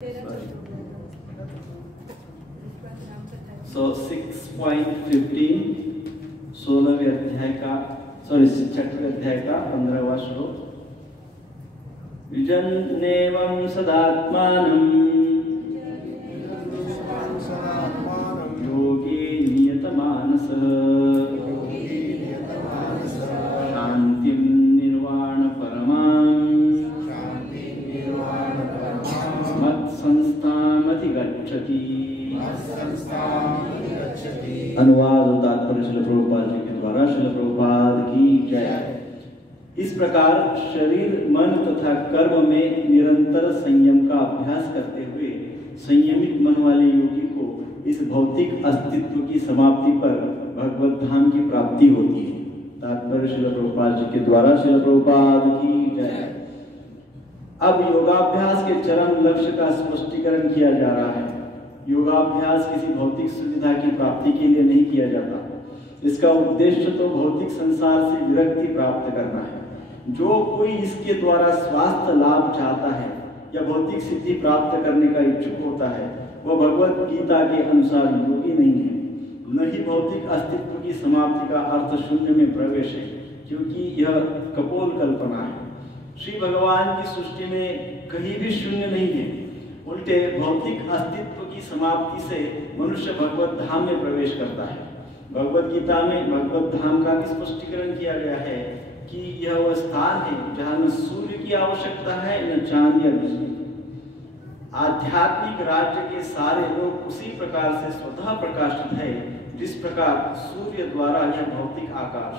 So 6.15 16वें अध्याय का 6ठवें अध्याय का 15वां श्लोक। विजन्नेवं सदात्मानं योगी नियतमानसः शान्तिं निर्वाण परमां मत्संस्थामधिगच्छति। अनुवाद और तात्पर्य श्रील प्रभुपाद जी के द्वारा। श्रील प्रभुपाद की जय। इस प्रकार शरीर, मन तथा कर्म में निरंतर संयम का अभ्यास करते हुए संयमित मन वाले योगी को इस भौतिक अस्तित्व की समाप्ति पर भगवत धाम की प्राप्ति होती है। तात्पर्य श्रील प्रभुपाद जी के द्वारा। श्रील प्रभुपाद की जय। अब योगाभ्यास के चरम लक्ष्य का स्पष्टीकरण किया जा रहा है। योगाभ्यास किसी भौतिक सुविधा की प्राप्ति के लिए नहीं किया जाता। इसका उद्देश्य तो भौतिक संसार से विरक्ति प्राप्त करना है। जो कोई इसके द्वारा स्वास्थ्य लाभ चाहता है या भौतिक सिद्धि प्राप्त करने का इच्छुक होता है, वह भगवत गीता के अनुसार योगी नहीं है। न ही भौतिक अस्तित्व की समाप्ति का अर्थ शून्य में प्रवेश है, क्योंकि यह कपोल कल्पना है। श्री भगवान की सृष्टि में कहीं भी शून्य नहीं है। उल्टे भौतिक अस्तित्व की समाप्ति से मनुष्य भगवत धाम में प्रवेश करता है। भगवत गीता में भगवत धाम का भी स्पष्टीकरण किया गया है कि यह वह स्थान है जहाँ न सूर्य की आवश्यकता है न चांद या बिजली। आध्यात्मिक राज्य के सारे लोग उसी प्रकार से स्वतः प्रकाशित है जिस प्रकार सूर्य द्वारा यह भौतिक आकाश।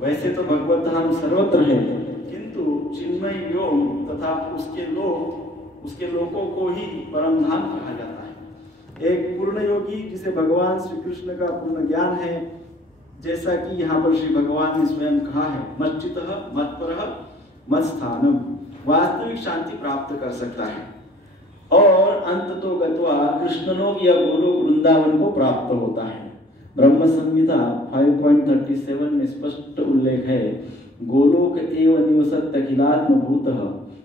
वैसे तो भगवत धाम सर्वत्र है, किंतु चिन्मय व्योम तथा उसके लोगों को ही परम धाम कहा जाता है। एक पूर्ण योगी जिसे भगवान श्री कृष्ण का पूर्ण ज्ञान है, जैसा कि यहाँ पर श्री भगवान ने स्वयं कहा है, मच्चितः मत्परः मत्स्थानम, वास्तविक शांति प्राप्त कर सकता है और अंततो गत्वा कृष्णलोक या गोलोक वृंदावन को प्राप्त होता है। ब्रह्म संहिता 5.37 में स्पष्ट उल्लेख है, गोलोक एव निवसत् अखिलात्म भूतः।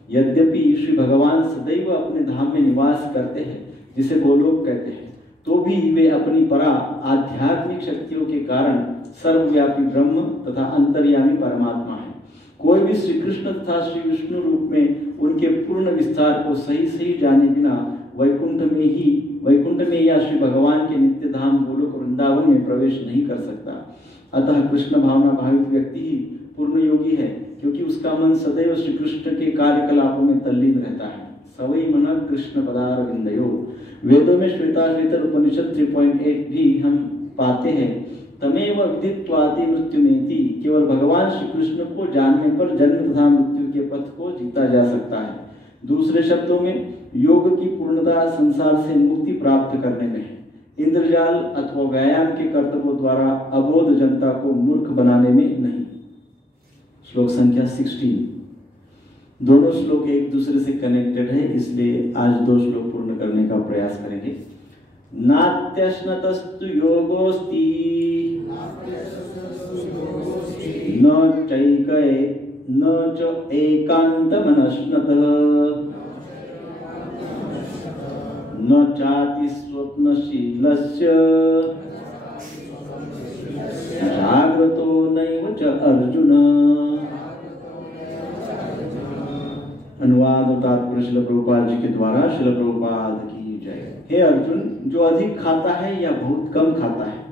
यद्यपि श्री भगवान सदैव अपने धाम में निवास करते हैं, जिसे गोलोक कहते हैं, तो भी वे अपनी परा आध्यात्मिक शक्तियों के कारण सर्वव्यापी ब्रह्म तथा अंतर्यामी परमात्मा है। कोई भी श्री कृष्ण तथा श्री विष्णु रूप में उनके पूर्ण विस्तार को सही सही जाने बिना वैकुंठ में या श्री भगवान के नित्य धाम गोलोक वृंदावन में प्रवेश नहीं कर सकता। अतः कृष्ण भावना भावित व्यक्ति ही पूर्ण योगी है, क्योंकि उसका मन सदैव श्री कृष्ण के कार्यकलापों में तल्लीन रहता है। सवै मन कृष्ण पदारविंदयो। वेदों में श्वेताश्वेतर उपनिषद 3.1 भी हम पाते हैं, तमेव विदित्वाति मृत्युमेति। केवल भगवान श्री कृष्ण को जानने पर जन्म तथा मृत्यु के पथ को जीता जा सकता है। दूसरे शब्दों में योग की पूर्णता संसार से मुक्ति प्राप्त करने में है, इंद्रजाल अथवा व्यायाम के कर्तव्यों द्वारा अबोध जनता को मूर्ख बनाने में नहीं। श्लोक संख्या 16। दोनों श्लोक एक दूसरे से कनेक्टेड है, इसलिए आज दो श्लोक पूर्ण करने का प्रयास करेंगे। नात्यश्नतस्तु योगोस्ति न चैकये न च एकान्तमनश्नतः न चाति स्वप्नशीलस्य जाग्रतो नैव च अर्जुन। अनुवाद और तात्पर्य श्रील प्रभुपाद जी के द्वारा। श्रील प्रभुपाद की जय। हे अर्जुन, जो अधिक खाता है या बहुत कम खाता है,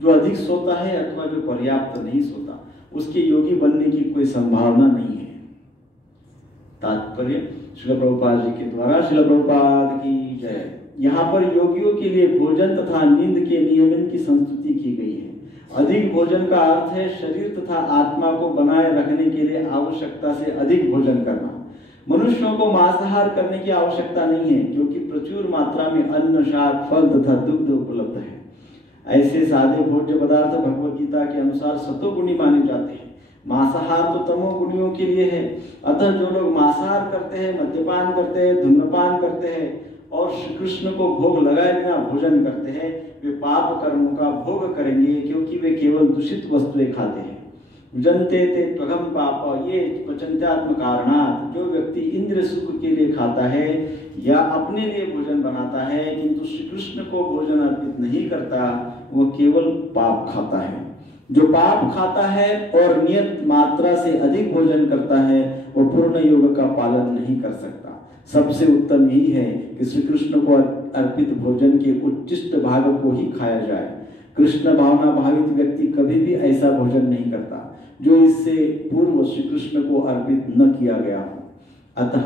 जो अधिक सोता है अथवा जो पर्याप्त नहीं सोता, उसके योगी बनने की कोई संभावना नहीं है। तात्पर्य श्रील प्रभुपाद जी के द्वारा। श्रील प्रभुपाद की जय। यहाँ पर योगियों के लिए भोजन तथा नींद के नियमन की संस्तुति की गई है। अधिक भोजन का अर्थ है शरीर तथा आत्मा को बनाए रखने के लिए आवश्यकता से अधिक भोजन करना। मनुष्यों को मांसाहार करने की आवश्यकता नहीं है, क्योंकि प्रचुर मात्रा में अन्न, शाक, फल तथा दुग्ध उपलब्ध है। ऐसे सादे भोज्य पदार्थ भगवत गीता के अनुसार सतोगुणी माने जाते हैं। मांसाहार तो तमोगुणियों के लिए है। अतः जो लोग मांसाहार करते हैं, मद्यपान करते हैं, धूम्रपान करते हैं और श्री कृष्ण को भोग लगाए बिना भोजन करते हैं, वे पाप कर्मों का भोग करेंगे, क्योंकि वे केवल दूषित वस्तुएं खाते हैं। भुजन्ते ते त्वगम पाप, ये पचन्त्यात्म कारणात्, जो व्यक्ति इंद्र सुख के लिए खाता है या अपने लिए भोजन बनाता है किंतु श्री कृष्ण को भोजन अर्पित नहीं करता, वो केवल पाप खाता है। जो पाप खाता है और नियत मात्रा से अधिक भोजन करता है, वो पूर्ण योग का पालन नहीं कर सकता। सबसे उत्तम यही है कि श्री कृष्ण को अर्पित भोजन के उच्चिष्ट भाग को ही खाया जाए। कृष्ण भावना भावित व्यक्ति कभी भी ऐसा भोजन नहीं करता जो इससे पूर्व श्री कृष्ण को अर्पित न किया गया हो। अतः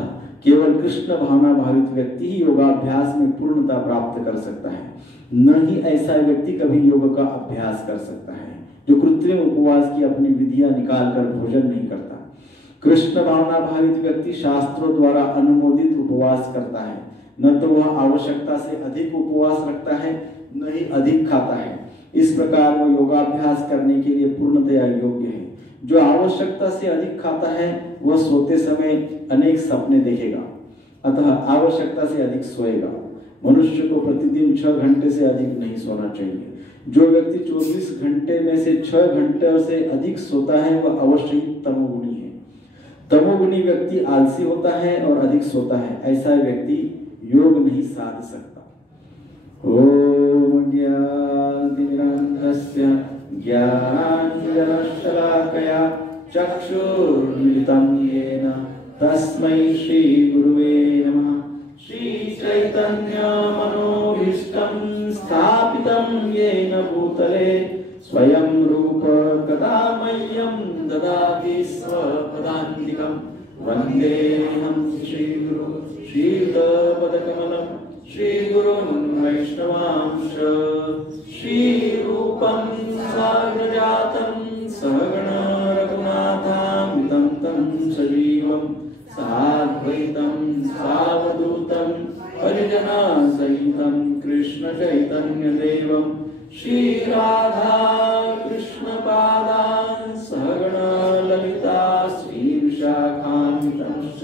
केवल कृष्ण भावना भावित व्यक्ति ही योगाभ्यास में पूर्णता प्राप्त कर सकता है, न ही ऐसा व्यक्ति कभी योग का अभ्यास कर सकता है जो कृत्रिम उपवास की अपनी विधियां निकाल कर भोजन नहीं करता। कृष्ण भावना भावित व्यक्ति शास्त्रों द्वारा अनुमोदित उपवास करता है, न तो वह आवश्यकता से अधिक उपवास रखता है न ही अधिक खाता है। इस प्रकार वो योगाभ्यास करने के लिए पूर्णतया योग्य है। जो आवश्यकता से अधिक खाता है वह सोते समय अनेक सपने देखेगा, अतः आवश्यकता से अधिक सोएगा। मनुष्य को प्रतिदिन 6 घंटे से अधिक नहीं सोना चाहिए। जो व्यक्ति 24 घंटे में से 6 घंटे से अधिक सोता है वह अवश्य ही तमोगुणी है। तमोगुणी व्यक्ति आलसी होता है और अधिक सोता है, ऐसा व्यक्ति योग नहीं साध सकता। ओम ज्ञानांजनशलाकया ज्ञानांजनशलाकया चक्षुर्मिलितं येन तस्मै श्री गुरुवे नमः। श्री चैतन्य मनोभीष्टं स्थापितं येन भूतले स्वयं रूप कदा मह्यं ददाति स्वपदान्तिकं। वन्देऽहं श्रीगुरु श्रीयुतपदकमलं श्रीगुरुन् वैष्णवांश। श्रीरूपं साग्रजातं सहगण रघुनाथान्वितं तं सजीवं साद्वैतं सावधूतं परिजनसहितं कृष्ण चैतन्यदेवं श्री राधा कृष्ण पादान् सहगण ललिता श्री विशाखान्वितंश्च।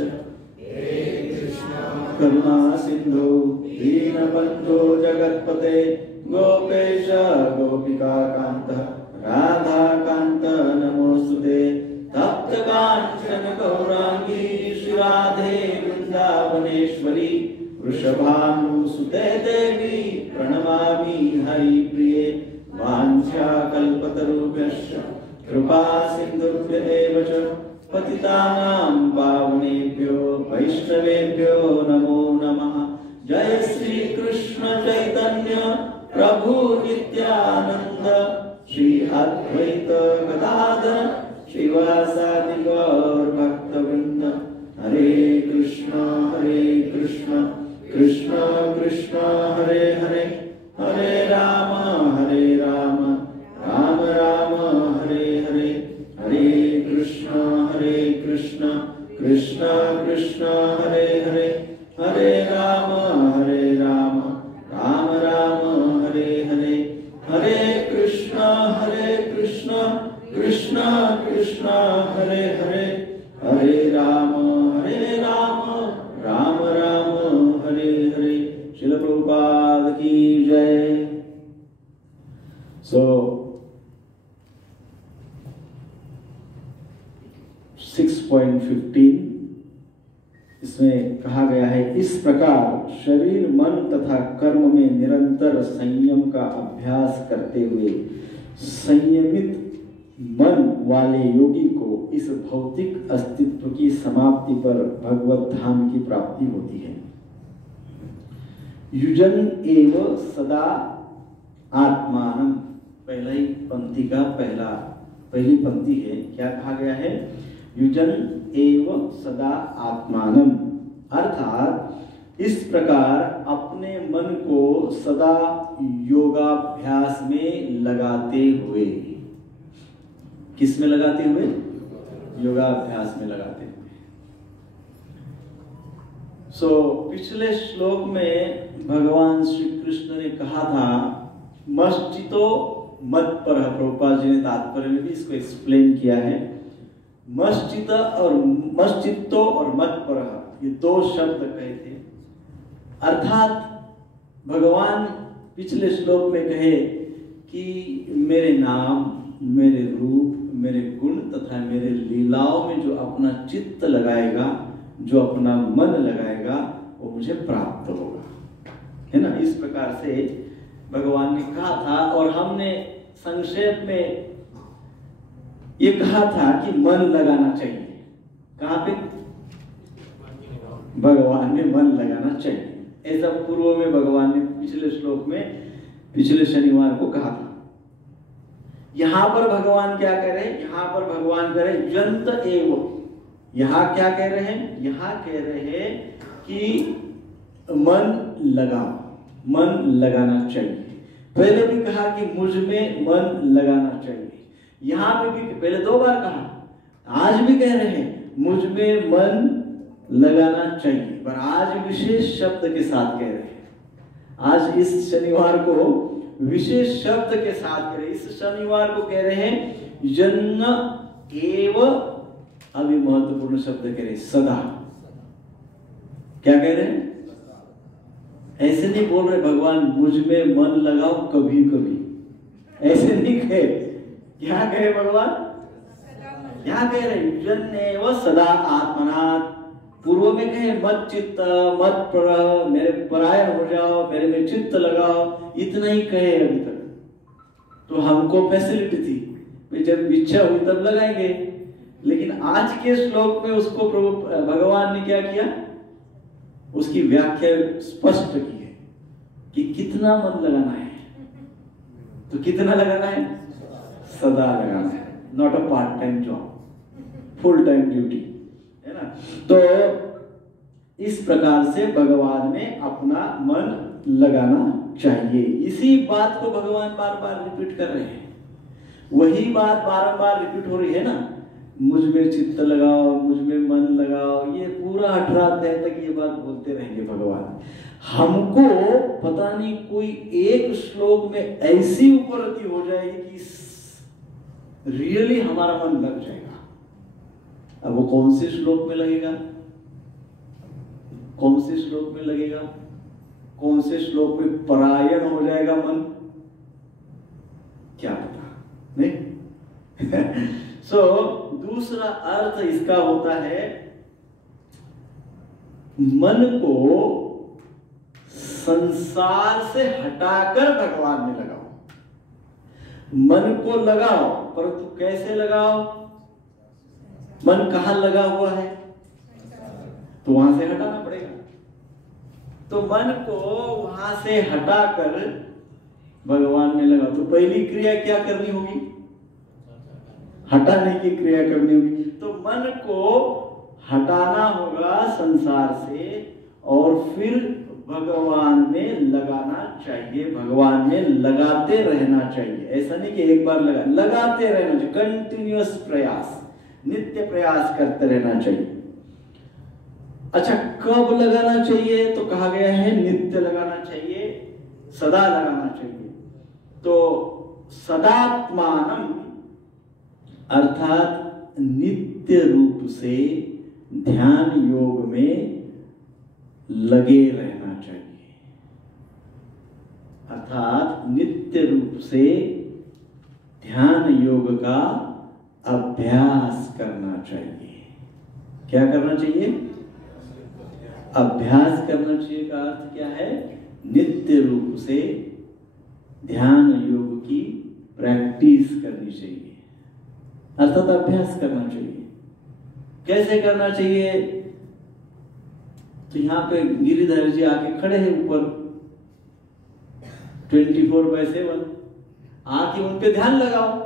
करुणा सिंधु दीनबंधो जगत्पते गोपेश गोपिका कांत राधा कांत नमोस्तुते। तप्त कांचन गौरांगी श्री राधे वृंदावनेश्वरी वृषभानुसुते देवी प्रणमामि हरिप्रिये। वाञ्छाकल्पतरुभ्यश्च कृपा सिन्धुभ्येव च पतितानां पावनेभ्यो वैष्णवेभ्यो नमो नमः। जय श्री कृष्ण चैतन्य प्रभु नित्यानंद श्री अद्वैत गदाधर श्रीवासादि गौर भक्तवृंद। हरे कृष्ण कृष्ण कृष्ण हरे हरे, हरे राम राम राम हरे हरे। हरे कृष्ण कृष्ण कृष्ण हरे हरे, हरे राम राम राम हरे हरे। हरे कृष्ण कृष्ण कृष्ण हरे हरे, हरे राम राम राम हरे हरे। श्रील प्रभुपाद की जय। So 6.15 इसमें कहा गया है, इस प्रकार शरीर मन तथा कर्म में निरंतर संयम का अभ्यास करते हुए संयमित मन वाले योगी को इस भौतिक अस्तित्व की समाप्ति पर भगवत धाम की प्राप्ति होती है। युजन एव सदा आत्मानं, पहली पंक्ति का पहली पंक्ति है, क्या कहा गया है? युजन एव सदा आत्मानं, अर्थात इस प्रकार अपने मन को सदा योगाभ्यास में लगाते हुए। किस में लगाते हुए? योगाभ्यास में लगाते हुए। पिछले श्लोक में भगवान श्री कृष्ण ने कहा था मश्चितो मत पर। प्रभुपाद जी ने तात्पर्य में भी इसको एक्सप्लेन किया है। मश्चितो और मत पर, ये 2 शब्द कहे थे। अर्थात भगवान पिछले श्लोक में कहे कि मेरे नाम, मेरे रूप, मेरे गुण तथा मेरे लीलाओं में जो अपना चित्त लगाएगा, जो अपना मन लगाएगा, वो मुझे प्राप्त होगा, है ना। इस प्रकार से भगवान ने कहा था, और हमने संक्षेप में ये कहा था कि मन लगाना चाहिए। कहाँ पे? भगवान ने मन लगाना चाहिए, ऐसा पूर्व में भगवान ने पिछले श्लोक में पिछले शनिवार को कहा था। यहां पर भगवान क्या कह रहे हैं? यहां पर भगवान कह रहे यंत एव। यहां क्या कह रहे हैं? यहां कह रहे हैं कि मन लगाओ, मन लगाना चाहिए। पहले भी कहा कि मुझ में मन लगाना चाहिए, यहां पे भी पहले 2 बार कहा, आज भी कह रहे हैं मुझ में मन लगाना चाहिए, पर आज विशेष शब्द के साथ कह रहे हैं। आज इस शनिवार को विशेष शब्द के साथ कह रहे हैं। इस शनिवार को कह रहे हैं जन्म एव, अभी महत्वपूर्ण शब्द कह रहे हैं सदा। क्या कह रहे हैं? ऐसे नहीं बोल रहे भगवान मुझ में मन लगाओ कभी कभी, ऐसे नहीं कहे। क्या कहे भगवान? क्या कह रहे? जन्मेव सदा आत्मनात्। पूर्व में कहे मत चित्त मत प्रह, मेरे परायण हो जाओ, मेरे में चित्त लगाओ, इतना ही कहे अभी तक। तो हमको फैसिलिटी थी, जब इच्छा हुई तब लगाएंगे। लेकिन आज के श्लोक में उसको प्रभु भगवान ने क्या किया? उसकी व्याख्या स्पष्ट की है कि कितना मन लगाना है। तो कितना लगाना है? सदा लगाना है, not a part time job, full time duty, है ना। तो इस प्रकार से भगवान में अपना मन लगाना चाहिए। इसी बात को भगवान बार बार रिपीट कर रहे हैं, वही बात बारंबार रिपीट हो रही है ना। मुझ में चित्त लगाओ, मुझ में मन लगाओ, ये पूरा 18 अध्याय तक ये बात बोलते रहेंगे भगवान। हमको पता नहीं कोई एक श्लोक में ऐसी उपलब्धि हो जाएगी कि रियली हमारा मन लग जाएगा। अब वो कौन से श्लोक में लगेगा, कौन से श्लोक में लगेगा, कौन से श्लोक में परायण हो जाएगा मन, क्या पता नहीं। सो दूसरा अर्थ इसका होता है मन को संसार से हटाकर भगवान में लगाओ। मन को लगाओ, परंतु कैसे लगाओ? मन कहां लगा हुआ है? तो वहां से हटाना पड़ेगा। तो मन को वहां से हटाकर भगवान में लगाओ। तो पहली क्रिया क्या करनी होगी? हटाने की क्रिया करनी होगी। तो मन को हटाना होगा संसार से और फिर भगवान में लगाना चाहिए, भगवान में लगाते रहना चाहिए। ऐसा नहीं कि एक बार लगाते रहना चाहिए, कंटिन्यूअस प्रयास, नित्य प्रयास करते रहना चाहिए। अच्छा, कब लगाना चाहिए? तो कहा गया है नित्य लगाना चाहिए, सदा लगाना चाहिए। तो सदात्मानम अर्थात नित्य रूप से ध्यान योग में लगे रहना चाहिए, अर्थात नित्य रूप से ध्यान योग का अभ्यास करना चाहिए। क्या करना चाहिए? अभ्यास करना चाहिए का अर्थ क्या है? नित्य रूप से ध्यान योग की प्रैक्टिस करनी चाहिए, अर्थात अभ्यास करना चाहिए। कैसे करना चाहिए? तो यहाँ पे गिरिधर जी आके खड़े हैं ऊपर 24/7, आके उन पे ध्यान लगाओ।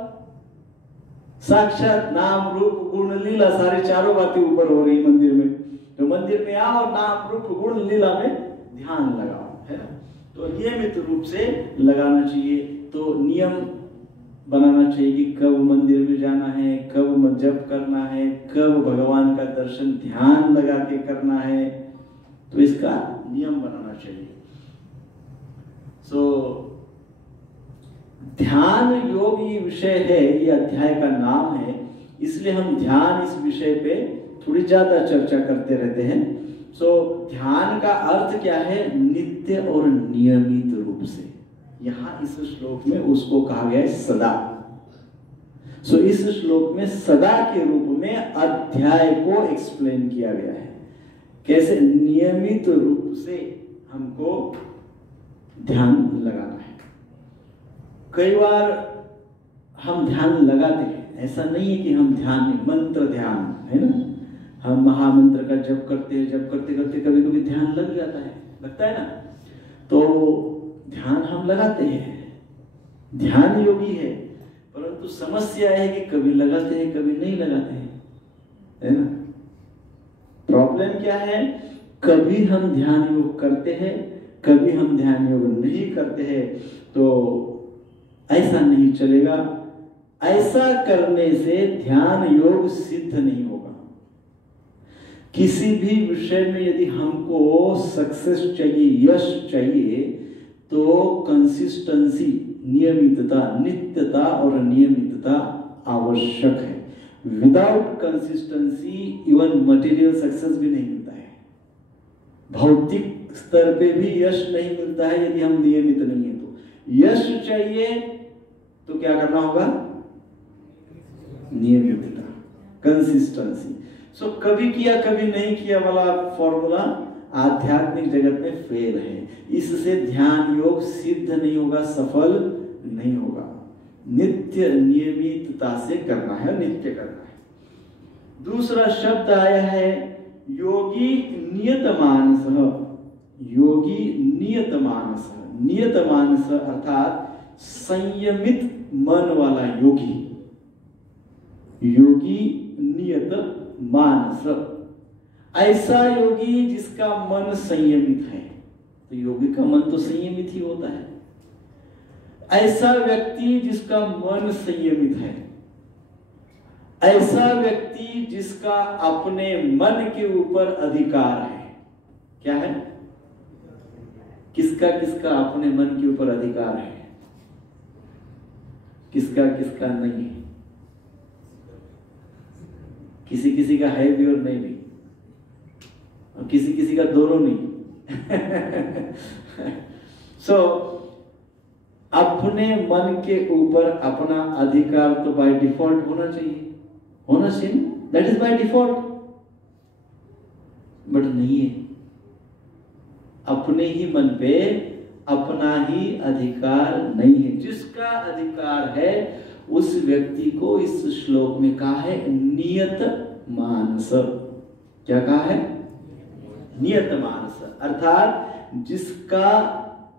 साक्षात नाम रूप गुण लीला सारी चारों बातें ऊपर हो रही मंदिर में। तो मंदिर में आओ और नाम रूप गुण लीला में ध्यान लगाओ, है ना। तो नियमित रूप से लगाना चाहिए। तो नियम बनाना चाहिए कि कब मंदिर में जाना है, कब जप करना है, कब भगवान का दर्शन ध्यान लगा के करना है। तो इसका नियम बनाना चाहिए। ध्यान योग ये विषय है, ये अध्याय का नाम है, इसलिए हम ध्यान इस विषय पे थोड़ी ज्यादा चर्चा करते रहते हैं। ध्यान का अर्थ क्या है? नित्य और नियमित रूप से। यहां इस श्लोक में उसको कहा गया है सदा। सो इस श्लोक में सदा के रूप में अध्याय को एक्सप्लेन किया गया है, कैसे नियमित रूप से हमको ध्यान लगाना है। कई बार हम ध्यान लगाते हैं, ऐसा नहीं है कि हम ध्यान में मंत्र ध्यान है ना, हम महामंत्र का जप करते हैं, जप करते करते कभी कभी ध्यान लग जाता है, लगता है ना, तो ध्यान हम लगाते हैं, ध्यान योगी है, परंतु समस्या है कि कभी लगाते हैं कभी नहीं लगाते हैं, है ना। प्रॉब्लम क्या है, कभी हम ध्यान योग करते हैं कभी हम ध्यान योग नहीं करते हैं, तो ऐसा नहीं चलेगा। ऐसा करने से ध्यान योग सिद्ध नहीं होगा। किसी भी विषय में यदि हमको सक्सेस चाहिए, यश चाहिए, तो कंसिस्टेंसी, नियमितता, नित्यता और नियमितता आवश्यक है। Without consistency even material success भी नहीं मिलता है, भौतिक स्तर पे भी यश नहीं मिलता है यदि हम नियमित नहीं है। तो यश चाहिए तो क्या करना होगा, नियमितता, कंसिस्टेंसी। सो कभी किया कभी नहीं किया वाला फॉर्मूला आध्यात्मिक जगत में फेल है। इससे ध्यान योग सिद्ध नहीं होगा, सफल नहीं होगा। नित्य नियमितता से करना है, नित्य करना है। दूसरा शब्द आया है योगी नियतमानसः। योगी नियतमानस, नियतमानस अर्थात संयमित मन वाला योगी, योगी नियत मानस, ऐसा योगी जिसका मन संयमित है। तो योगी का मन तो संयमित ही होता है। ऐसा व्यक्ति जिसका मन संयमित है, ऐसा व्यक्ति जिसका अपने मन के ऊपर अधिकार है। क्या है, किसका किसका अपने मन के ऊपर अधिकार है, किसका किसका नहीं है। किसी किसी का है भी और नहीं भी, और किसी किसी का दोनों नहीं। सो अपने मन के ऊपर अपना अधिकार तो बाय डिफॉल्ट होना चाहिए, होना चाहिए, that is by default, but नहीं है। अपने ही मन पे अपना ही अधिकार नहीं है। जिसका अधिकार है उस व्यक्ति को इस श्लोक में कहा है नियत मानस। क्या कहा है, नियत मानस, अर्थात जिसका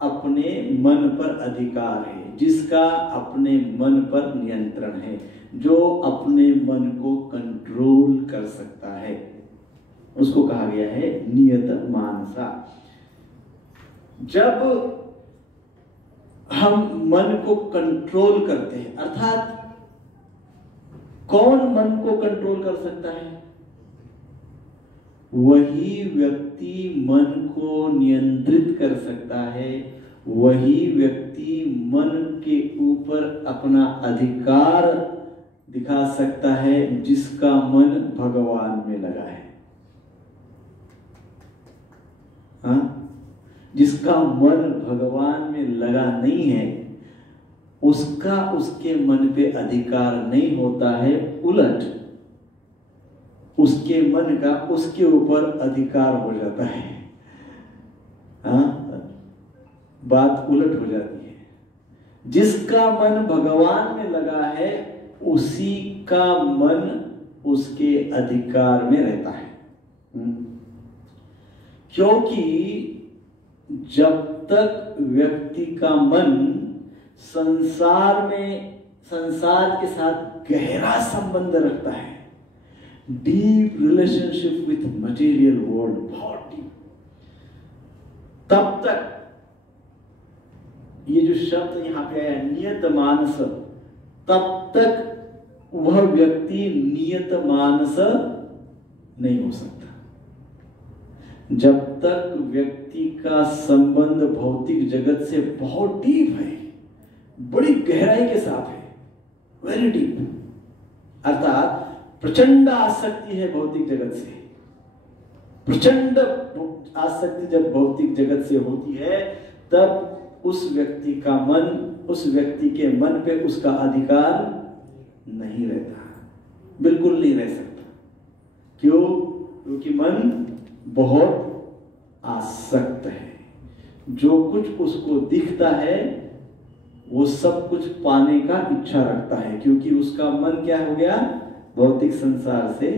अपने मन पर अधिकार है, जिसका अपने मन पर नियंत्रण है, जो अपने मन को कंट्रोल कर सकता है, उसको कहा गया है नियत मानसा। जब हम मन को कंट्रोल करते हैं, अर्थात कौन मन को कंट्रोल कर सकता है, वही व्यक्ति मन को नियंत्रित कर सकता है, वही व्यक्ति मन के ऊपर अपना अधिकार दिखा सकता है, जिसका मन भगवान में लगा है। हाँ, जिसका मन भगवान में लगा नहीं है, उसका उसके मन पे अधिकार नहीं होता है, उलट उसके मन का उसके ऊपर अधिकार हो जाता है। हाँ, बात उलट हो जाती है। जिसका मन भगवान में लगा है उसी का मन उसके अधिकार में रहता है। क्योंकि जब तक व्यक्ति का मन संसार में, संसार के साथ गहरा संबंध रखता है, deep relationship with material world, बहुत डीप, तब तक ये जो शब्द यहां पे आया नियत मानस, तब तक वह व्यक्ति नियत मानस नहीं हो सकता। जब तक व्यक्ति का संबंध भौतिक जगत से बहुत डीप है, बड़ी गहराई के साथ है, वेरी डीप, अर्थात प्रचंड आसक्ति है भौतिक जगत से, प्रचंड आसक्ति जब भौतिक जगत से होती है, तब उस व्यक्ति का मन, उस व्यक्ति के मन पे उसका अधिकार नहीं रहता, बिल्कुल नहीं रह सकता। क्यों? क्योंकि मन बहुत आसक्त है। जो कुछ उसको दिखता है वो सब कुछ पाने का इच्छा रखता है, क्योंकि उसका मन क्या हो गया? भौतिक संसार से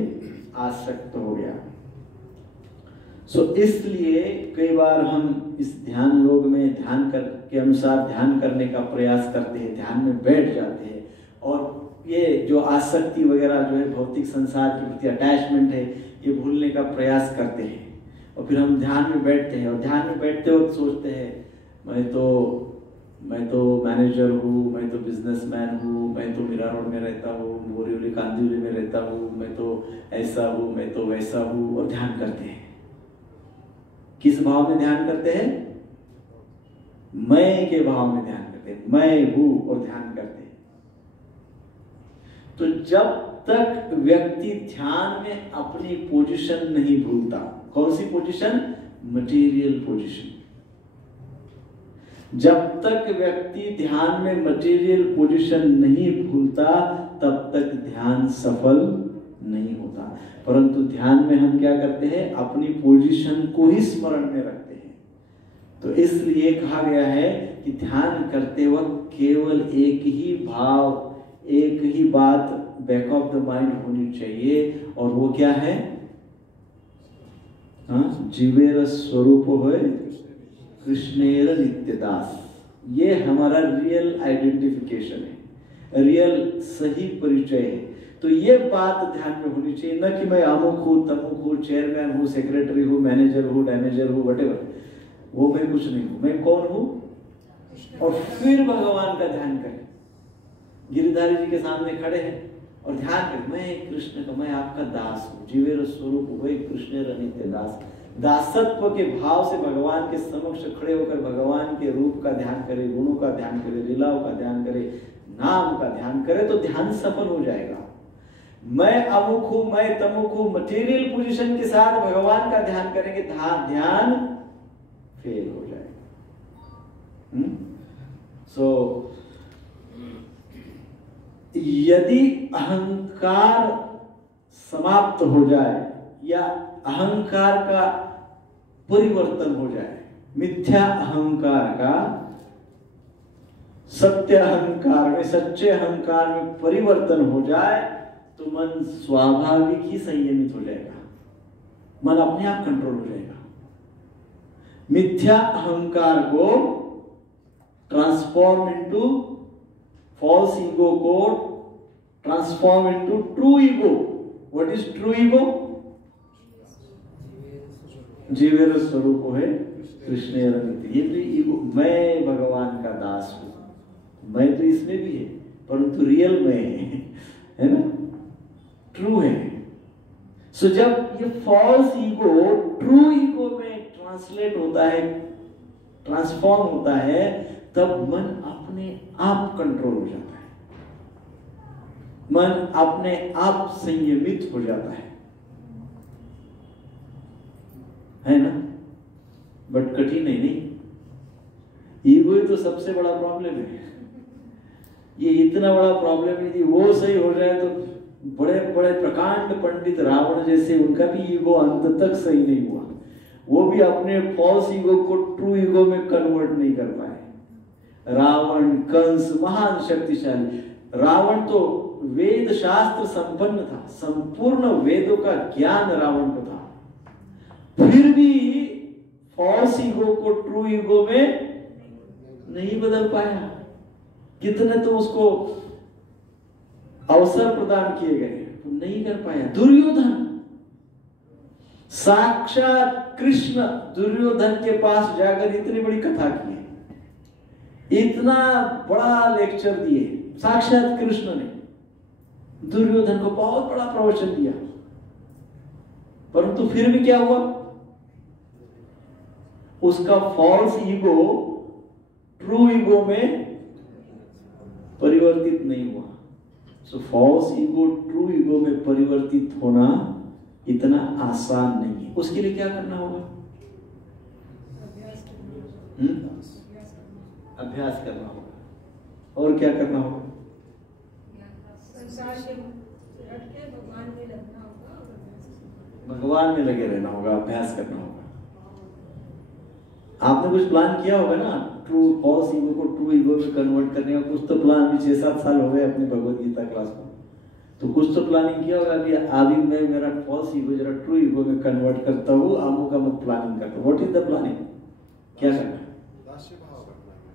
आसक्त हो गया। इसलिए कई बार हम इस ध्यान योग में ध्यान के अनुसार ध्यान करने का प्रयास करते हैं, ध्यान में बैठ जाते हैं, और ये जो आसक्ति वगैरह जो है, भौतिक संसार के प्रति अटैचमेंट है, ये भूलने का प्रयास करते हैं। और फिर हम ध्यान में बैठते हैं, और ध्यान में बैठते वक्त सोचते हैं मैं तो मैनेजर हूँ, मैं तो बिजनेसमैन हूँ, मैं तो मीरा रोड में रहता हूँ, बोरीवली कांदिवली में रहता हूँ, मैं तो ऐसा हूँ, मैं तो वैसा हूँ, और ध्यान करते हैं। किस भाव में ध्यान करते हैं? मैं के भाव में ध्यान करते हैं, मैं हूँ, और ध्यान करते हैं। तो जब तक व्यक्ति ध्यान में अपनी पोजीशन नहीं भूलता, कौन सी पोजीशन? Material position. जब तक व्यक्ति ध्यान में मटेरियल पोजीशन नहीं भूलता, तब तक ध्यान सफल नहीं होता। परंतु ध्यान में हम क्या करते हैं? अपनी पोजीशन को ही स्मरण में रखते हैं। तो इसलिए कहा गया है कि ध्यान करते वक्त केवल एक ही भाव, एक ही बात बैक ऑफ द माइंड होनी चाहिए, और वो क्या है? जीवेर स्वरूप होए कृष्णेर नित्यदास। ये हमारा रियल आइडेंटिफिकेशन है, रियल सही परिचय है। तो ये बात ध्यान में होनी चाहिए, न कि मैं अमुक हूँ, तमुक हूँ, चेयरमैन हूँ, सेक्रेटरी हूँ, मैनेजर हूँ, डैमेजर हूँ, व्हाटएवर। वो मैं कुछ नहीं हूँ। मैं कौन हूँ? और फिर भगवान का ध्यान करें। गिरिधारी जी के सामने खड़े हैं और ध्यान करें, मैं कृष्ण का, मैं आपका दास हूँ, जीवेर स्वरूप हुए कृष्णेर नित्यदास। दासत्व के भाव से भगवान के समक्ष खड़े होकर भगवान के रूप का ध्यान करे, गुणों का ध्यान करे, लीलाओं का ध्यान करे, नाम का ध्यान करे, तो ध्यान सफल हो जाएगा। मैं अमुक हूं, मैं तमुक हूं, मटेरियल पोजीशन के साथ भगवान का ध्यान करेंगे, ध्यान फेल हो जाएगा। यदि अहंकार समाप्त हो जाए या अहंकार का परिवर्तन हो जाए, मिथ्या अहंकार का सत्य अहंकार में, सच्चे अहंकार में परिवर्तन हो जाए, तो मन स्वाभाविक ही संयमित हो जाएगा, मन अपने आप कंट्रोल हो जाएगा। मिथ्या अहंकार को ट्रांसफॉर्म इनटू फॉल्स ईगो को transform into true ego. What is true ego? जीवेर स्वरूप है कृष्णेर नित्य। ये भी ईगो, मैं भगवान का दास हूं, मैं तो इसमें भी है, परंतु रियल में है ना, ट्रू है। सो जब ये फॉल्स ईगो ट्रू ईगो में ट्रांसलेट होता है, ट्रांसफॉर्म होता है, तब मन अपने आप कंट्रोल हो जाता है, मन अपने आप संयमित हो जाता है ना। बट कठिन है नहीं, ईगो ही तो सबसे बड़ा प्रॉब्लम है। ये इतना बड़ा प्रॉब्लम है कि वो सही हो जाए तो बड़े बड़े प्रकांड पंडित रावण जैसे, उनका भी ईगो अंत तक सही नहीं हुआ, वो भी अपने फॉल्स ईगो को ट्रू ईगो में कन्वर्ट नहीं कर पाए। रावण, कंस महान शक्तिशाली, रावण तो वेद शास्त्र संपन्न था, संपूर्ण वेदों का ज्ञान रावण को था, फिर भी फॉल्स ईगो को ट्रू ईगो में नहीं बदल पाया। कितने तो उसको अवसर प्रदान किए गए, तो नहीं कर पाया। दुर्योधन, साक्षात कृष्ण दुर्योधन के पास जाकर इतनी बड़ी कथा की है, इतना बड़ा लेक्चर दिए, साक्षात कृष्ण ने दुर्योधन को बहुत बड़ा प्रवचन दिया, परंतु फिर भी क्या हुआ? उसका फॉल्स ईगो ट्रू ईगो में परिवर्तित नहीं हुआ। सो फॉल्स ईगो ट्रू ईगो में परिवर्तित होना इतना आसान नहीं है। उसके लिए क्या करना होगा? अभ्यास करना होगा। और क्या करना होगा? संसार से हट के भगवान में लगना होगा, भगवान में लगे रहना होगा, अभ्यास करना होगा। आपने कुछ प्लान किया होगा ना, ट्रू फॉल्स ईगो को ट्रू ईगो में कन्वर्ट करने का। कुछ तो प्लान भी 6-7 साल हो गए अपनी भगवत गीता क्लास को, तो कुछ तो प्लानिंग किया होगा। अभी मैं मेरा फॉल्स ईगो जरा ट्रू ईगो में कन्वर्ट करता हूँ, आमू का मैं प्लानिंग करता हूँ। What is the planning? क्या करना है?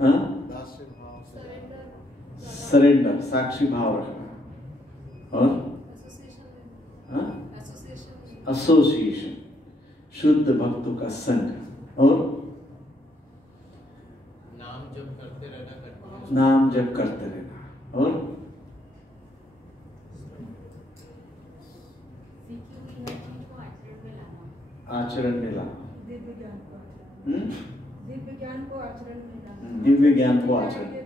हाँ, सरेंडर, साक्षी भाव रखना, और एसोसिएशन, शुद्ध भक्तों का संग, और नाम जप करते रहना, और आचरण में लाना, दिव्य ज्ञान को आचरण में लाना, दिव्य ज्ञान को आचरण।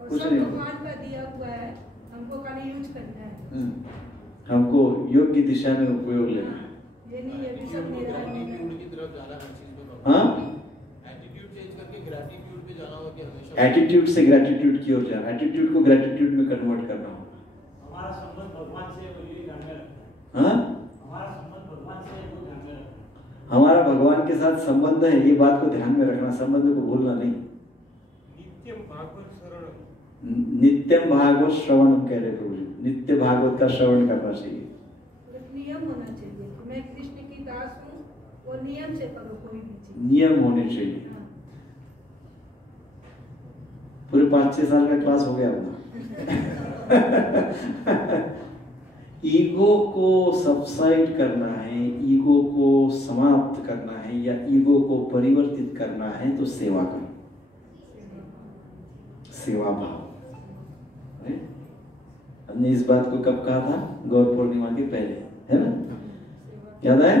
कुछ नहीं, भगवान का दिया हुआ है, हमको खाली यूज करना है। हमको योग्य दिशा में उपयोग लेना है। ये नहीं है कि सब मेरा एटीट्यूड की तरफ जाना हर चीज में। हाँ, एटीट्यूड चेंज करके ग्रैटिट्यूड पे जाना होगा कि हमेशा एटीट्यूड से ग्रैटिट्यूड की ओर जाना, एटीट्यूड को ग्रैटिट्यूड में कन्वर्ट करना होगा। हमारा संबंध भगवान से वो यही ध्यान में रखना। हाँ, हमारा संबंध भगवान से वो ध्यान में रखना। हमारा भगवान के साथ संबंध है, ये बात को ध्यान में रखना, संबंध को भूलना नहीं। नित्यम भागवत श्रवण, नित्यम भागवत श्रवण कह रहे प्रभु जी, नित्य भागवत का श्रवण करना चाहिए। नियम होना चाहिए, मैं कृष्ण की दास हूँ, वो नियम से करो कोई भी चीज, नियम होने चाहिए। पूरे 5-6 साल का क्लास हो गया होगा। ईगो को सबसाइड करना है, ईगो को समाप्त करना है, या ईगो को परिवर्तित करना है, तो सेवा करो, सेवा भाव। हमने इस बात को कब कहा था? गौर पूर्णिमा के पहले, है ना? याद है?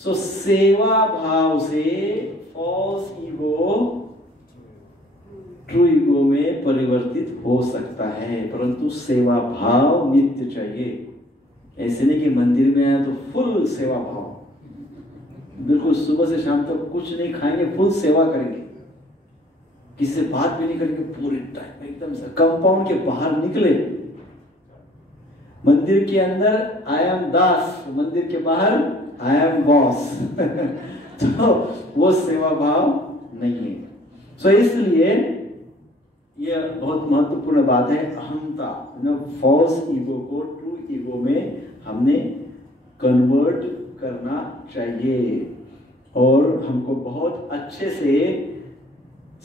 सो सेवा भाव से फॉल्स ईगो ट्रू ईगो में परिवर्तित हो सकता है, परंतु सेवा भाव नित्य चाहिए। ऐसे नहीं कि मंदिर में आए तो फुल सेवा भाव, बिल्कुल सुबह से शाम तक कुछ नहीं खाएंगे, फुल सेवा करेंगे, किसी से बात भी नहीं करेंगे पूरे टाइम एकदम से। कंपाउंड के बाहर निकले, मंदिर के अंदर आई एम दास, मंदिर के बाहर आई एम बॉस। तो वो सेवा भाव नहीं है। सो इसलिए ये बहुत महत्वपूर्ण बात है, अहंता, फॉल्स ईगो को ट्रू ईगो में हमने कन्वर्ट करना चाहिए, और हमको बहुत अच्छे से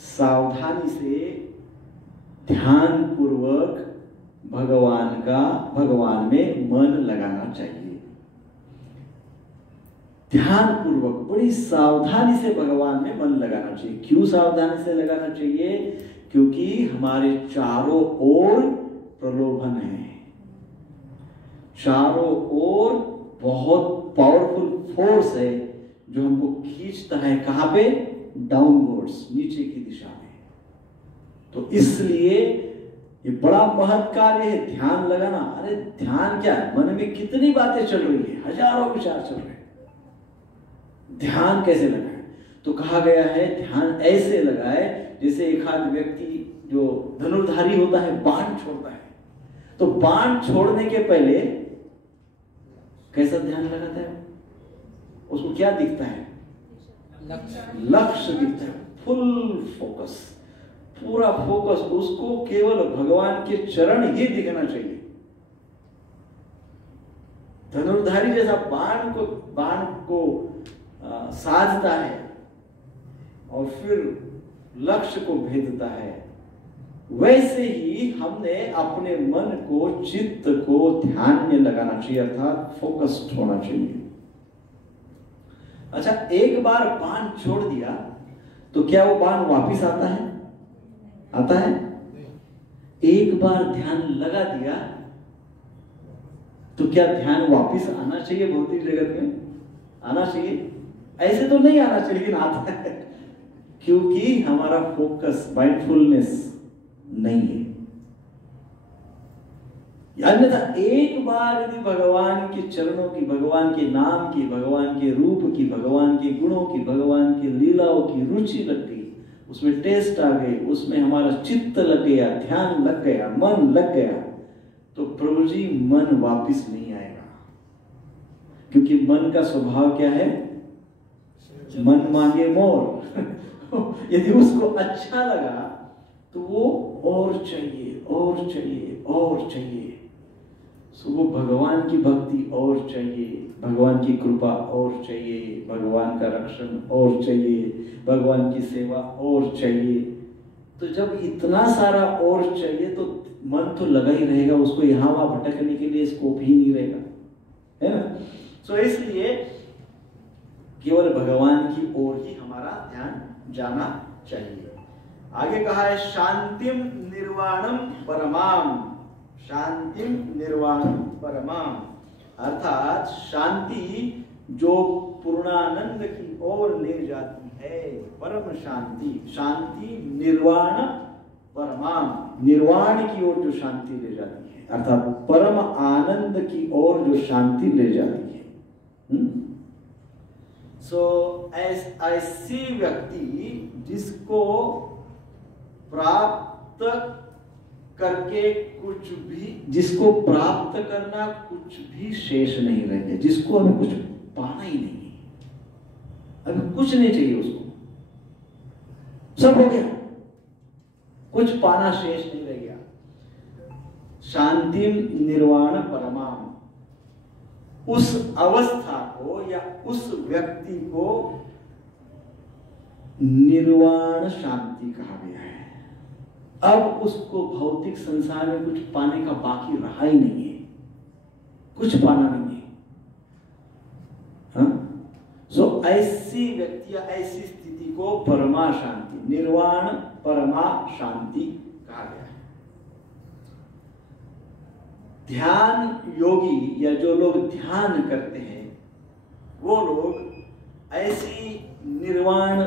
सावधानी से ध्यान पूर्वक भगवान में मन लगाना चाहिए। ध्यान पूर्वक बड़ी सावधानी से भगवान में मन लगाना चाहिए। क्यों सावधानी से लगाना चाहिए? क्योंकि हमारे चारों ओर प्रलोभन है, चारों ओर बहुत पावरफुल फोर्स है जो हमको खींचता है, कहां पे? डाउनवर्ड्स, नीचे की दिशा में। तो इसलिए ये बड़ा महत् कार्य है ध्यान लगाना। अरे ध्यान क्या है? मन में कितनी बातें चल रही है, हजारों विचार चल रहे हैं, ध्यान कैसे लगाए? तो कहा गया है ध्यान ऐसे लगाए जैसे एक आध व्यक्ति जो धनुर्धारी होता है बाण छोड़ता है, तो बाण छोड़ने के पहले कैसा ध्यान लगाता है? उसको क्या दिखता है? लक्ष्य दिखता है, फुल फोकस, पूरा फोकस, उसको केवल भगवान के चरण ही दिखना चाहिए। धनुर्धारी जैसा बाण को साधता है और फिर लक्ष्य को भेदता है, वैसे ही हमने अपने मन को, चित्त को ध्यान में लगाना चाहिए, अर्थात फोकस्ड होना चाहिए। अच्छा, एक बार बाण छोड़ दिया तो क्या वो बाण वापिस आता है? आता है? एक बार ध्यान लगा दिया तो क्या ध्यान वापिस आना चाहिए? भौतिक जगत में आना चाहिए? ऐसे तो नहीं आना चाहिए, लेकिन आता है, क्योंकि हमारा फोकस, माइंडफुलनेस नहीं है। अन्यथा एक बार यदि भगवान के चरणों की, भगवान के नाम की, भगवान के रूप की, भगवान के गुणों की, भगवान की लीलाओं की रुचि लग गई, उसमें टेस्ट आ गई, उसमें हमारा चित्त लग गया, ध्यान लग गया, मन लग गया, तो प्रभु जी मन वापस नहीं आएगा, क्योंकि मन का स्वभाव क्या है? मन मांगे मोर। यदि उसको अच्छा लगा तो वो और चाहिए और चाहिए और चाहिए। सो वो भगवान की भक्ति और चाहिए, भगवान की कृपा और चाहिए, भगवान का रक्षण और चाहिए, भगवान की सेवा और चाहिए। तो जब इतना सारा और चाहिए तो मन तो लगा ही रहेगा, उसको यहाँ वहां भटकने के लिए स्कोप ही नहीं रहेगा, है ना। सो इसलिए केवल भगवान की ओर ही हमारा ध्यान जाना चाहिए। आगे कहा है शांतिम निर्वाणम परमाम, शांतिम निर्वाणम परमाम, अर्थात शांति जो पूर्णानंद की ओर ले जाती है, परम शांति। शांति निर्वाण परमाम, निर्वाण की ओर जो शांति ले जाती है, अर्थात परम आनंद की ओर जो शांति ले जाती है। सो ऐसी व्यक्ति जिसको प्राप्त करके कुछ भी, जिसको प्राप्त करना कुछ भी शेष नहीं रह गया, जिसको हमें कुछ पाना ही नहीं है, अभी कुछ नहीं चाहिए, उसको सब हो गया, कुछ पाना शेष नहीं रह गया। शांति निर्वाण परमाम, उस अवस्था को या उस व्यक्ति को निर्वाण शांति कहा गया है। अब उसको भौतिक संसार में कुछ पाने का बाकी रहा ही नहीं है, कुछ पाना नहीं है। हाँ? सो ऐसी व्यक्ति या ऐसी स्थिति को परमा शांति, निर्वाण परमा शांति कहा गया है। ध्यान योगी या जो लोग ध्यान करते हैं वो लोग ऐसी निर्वाण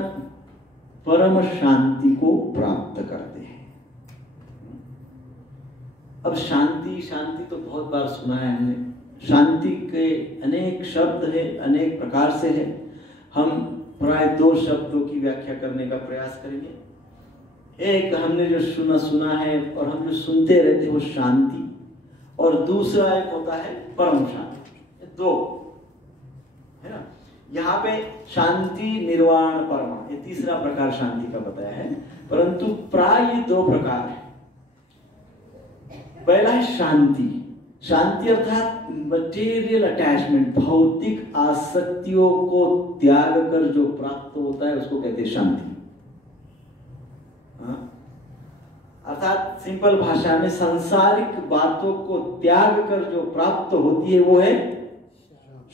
परम शांति को प्राप्त करते हैं। अब शांति शांति तो बहुत बार सुना है हमने। शांति के अनेक शब्द है, अनेक प्रकार से है। हम प्राय दो शब्दों की व्याख्या करने का प्रयास करेंगे। एक हमने जो सुना है और हम जो सुनते रहते हैं वो शांति, और दूसरा एक होता है परम शांति। दो है ना। यहाँ पे शांति निर्वाण परमा, ये तीसरा प्रकार शांति का बताया है, परंतु प्राय ये दो प्रकार है। पहला है शांति। शांति अर्थात मटेरियल अटैचमेंट, भौतिक आसक्तियों को त्याग कर जो प्राप्त होता है उसको कहते हैं शांति। अर्थात सिंपल भाषा में सांसारिक बातों को त्याग कर जो प्राप्त होती है वो है